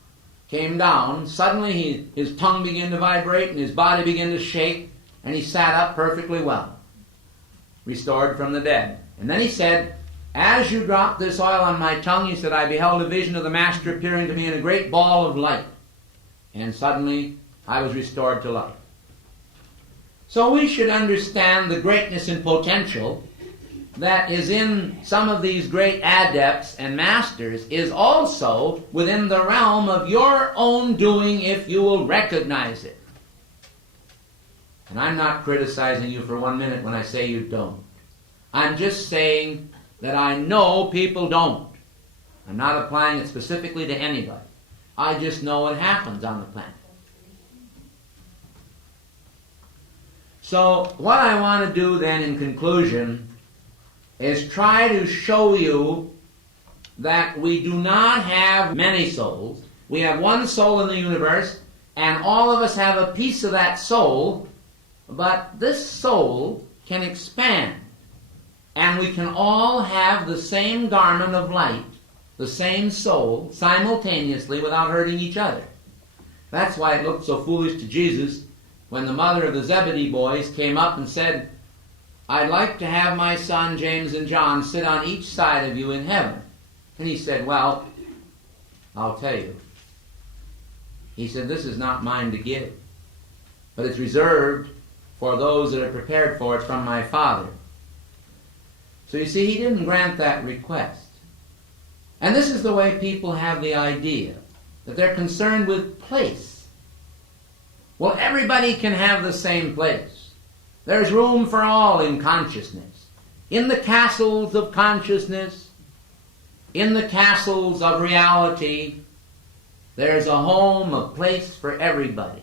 came down. Suddenly his tongue began to vibrate, and his body began to shake, and he sat up perfectly well, restored from the dead. And then he said, "As you dropped this oil on my tongue," he said, "I beheld a vision of the Master appearing to me in a great ball of light. And suddenly I was restored to life." So we should understand the greatness and potential that is in some of these great adepts and masters is also within the realm of your own doing if you will recognize it. And I'm not criticizing you for 1 minute when I say you don't. I'm just saying that I know people don't. I'm not applying it specifically to anybody. I just know it happens on the planet. So what I want to do then in conclusion is try to show you that we do not have many souls. We have one soul in the universe, and all of us have a piece of that soul, but this soul can expand. And we can all have the same garment of light, the same soul, simultaneously without hurting each other. That's why it looked so foolish to Jesus when the mother of the Zebedee boys came up and said, "I'd like to have my son James and John sit on each side of you in heaven." And he said, "Well, I'll tell you." He said, "This is not mine to give, but it's reserved for those that are prepared for it from my Father." So you see, he didn't grant that request. And this is the way people have the idea, that they're concerned with place. Well, everybody can have the same place. There's room for all in consciousness. In the castles of consciousness, in the castles of reality, there's a home, a place for everybody.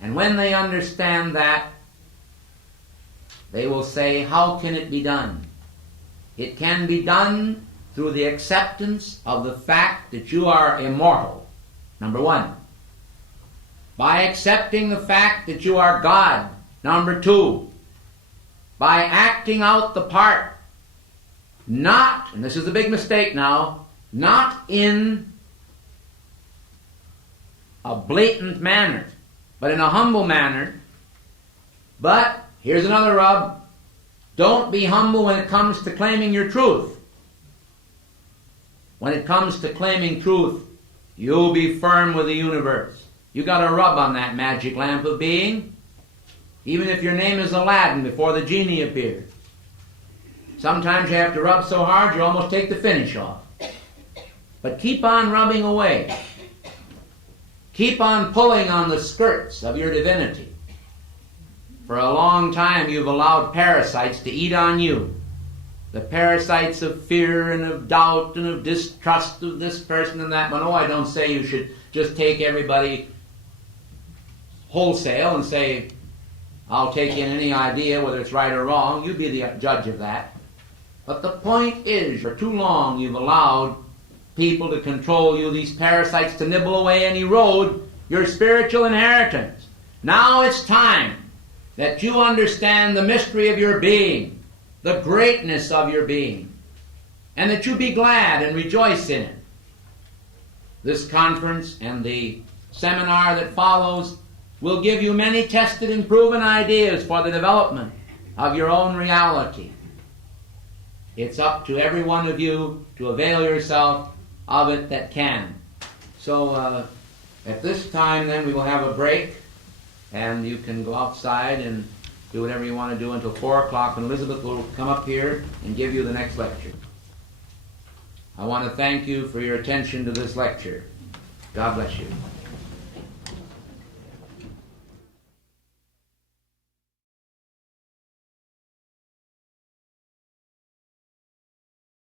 And when they understand that, they will say, "How can it be done?" It can be done through the acceptance of the fact that you are immortal, number 1. By accepting the fact that you are God, number 2. By acting out the part, not, and this is the big mistake now, not in a blatant manner, but in a humble manner. But here's another rub. Don't be humble when it comes to claiming your truth. When it comes to claiming truth, you'll be firm with the universe. You got to rub on that magic lamp of being, even if your name is Aladdin before the genie appears. Sometimes you have to rub so hard you almost take the finish off. But keep on rubbing away. Keep on pulling on the skirts of your divinity. For a long time you've allowed parasites to eat on you. The parasites of fear and of doubt and of distrust of this person and that one. Oh, I don't say you should just take everybody wholesale and say, "I'll take in any idea whether it's right or wrong." You be the judge of that. But the point is, for too long you've allowed people to control you, these parasites to nibble away and erode your spiritual inheritance. Now it's time that you understand the mystery of your being, the greatness of your being, and that you be glad and rejoice in it. This conference and the seminar that follows will give you many tested and proven ideas for the development of your own reality. It's up to every one of you to avail yourself of it that can. So at this time then we will have a break, and you can go outside and do whatever you want to do until 4 o'clock, and Elizabeth will come up here and give you the next lecture. I want to thank you for your attention to this lecture. God bless you.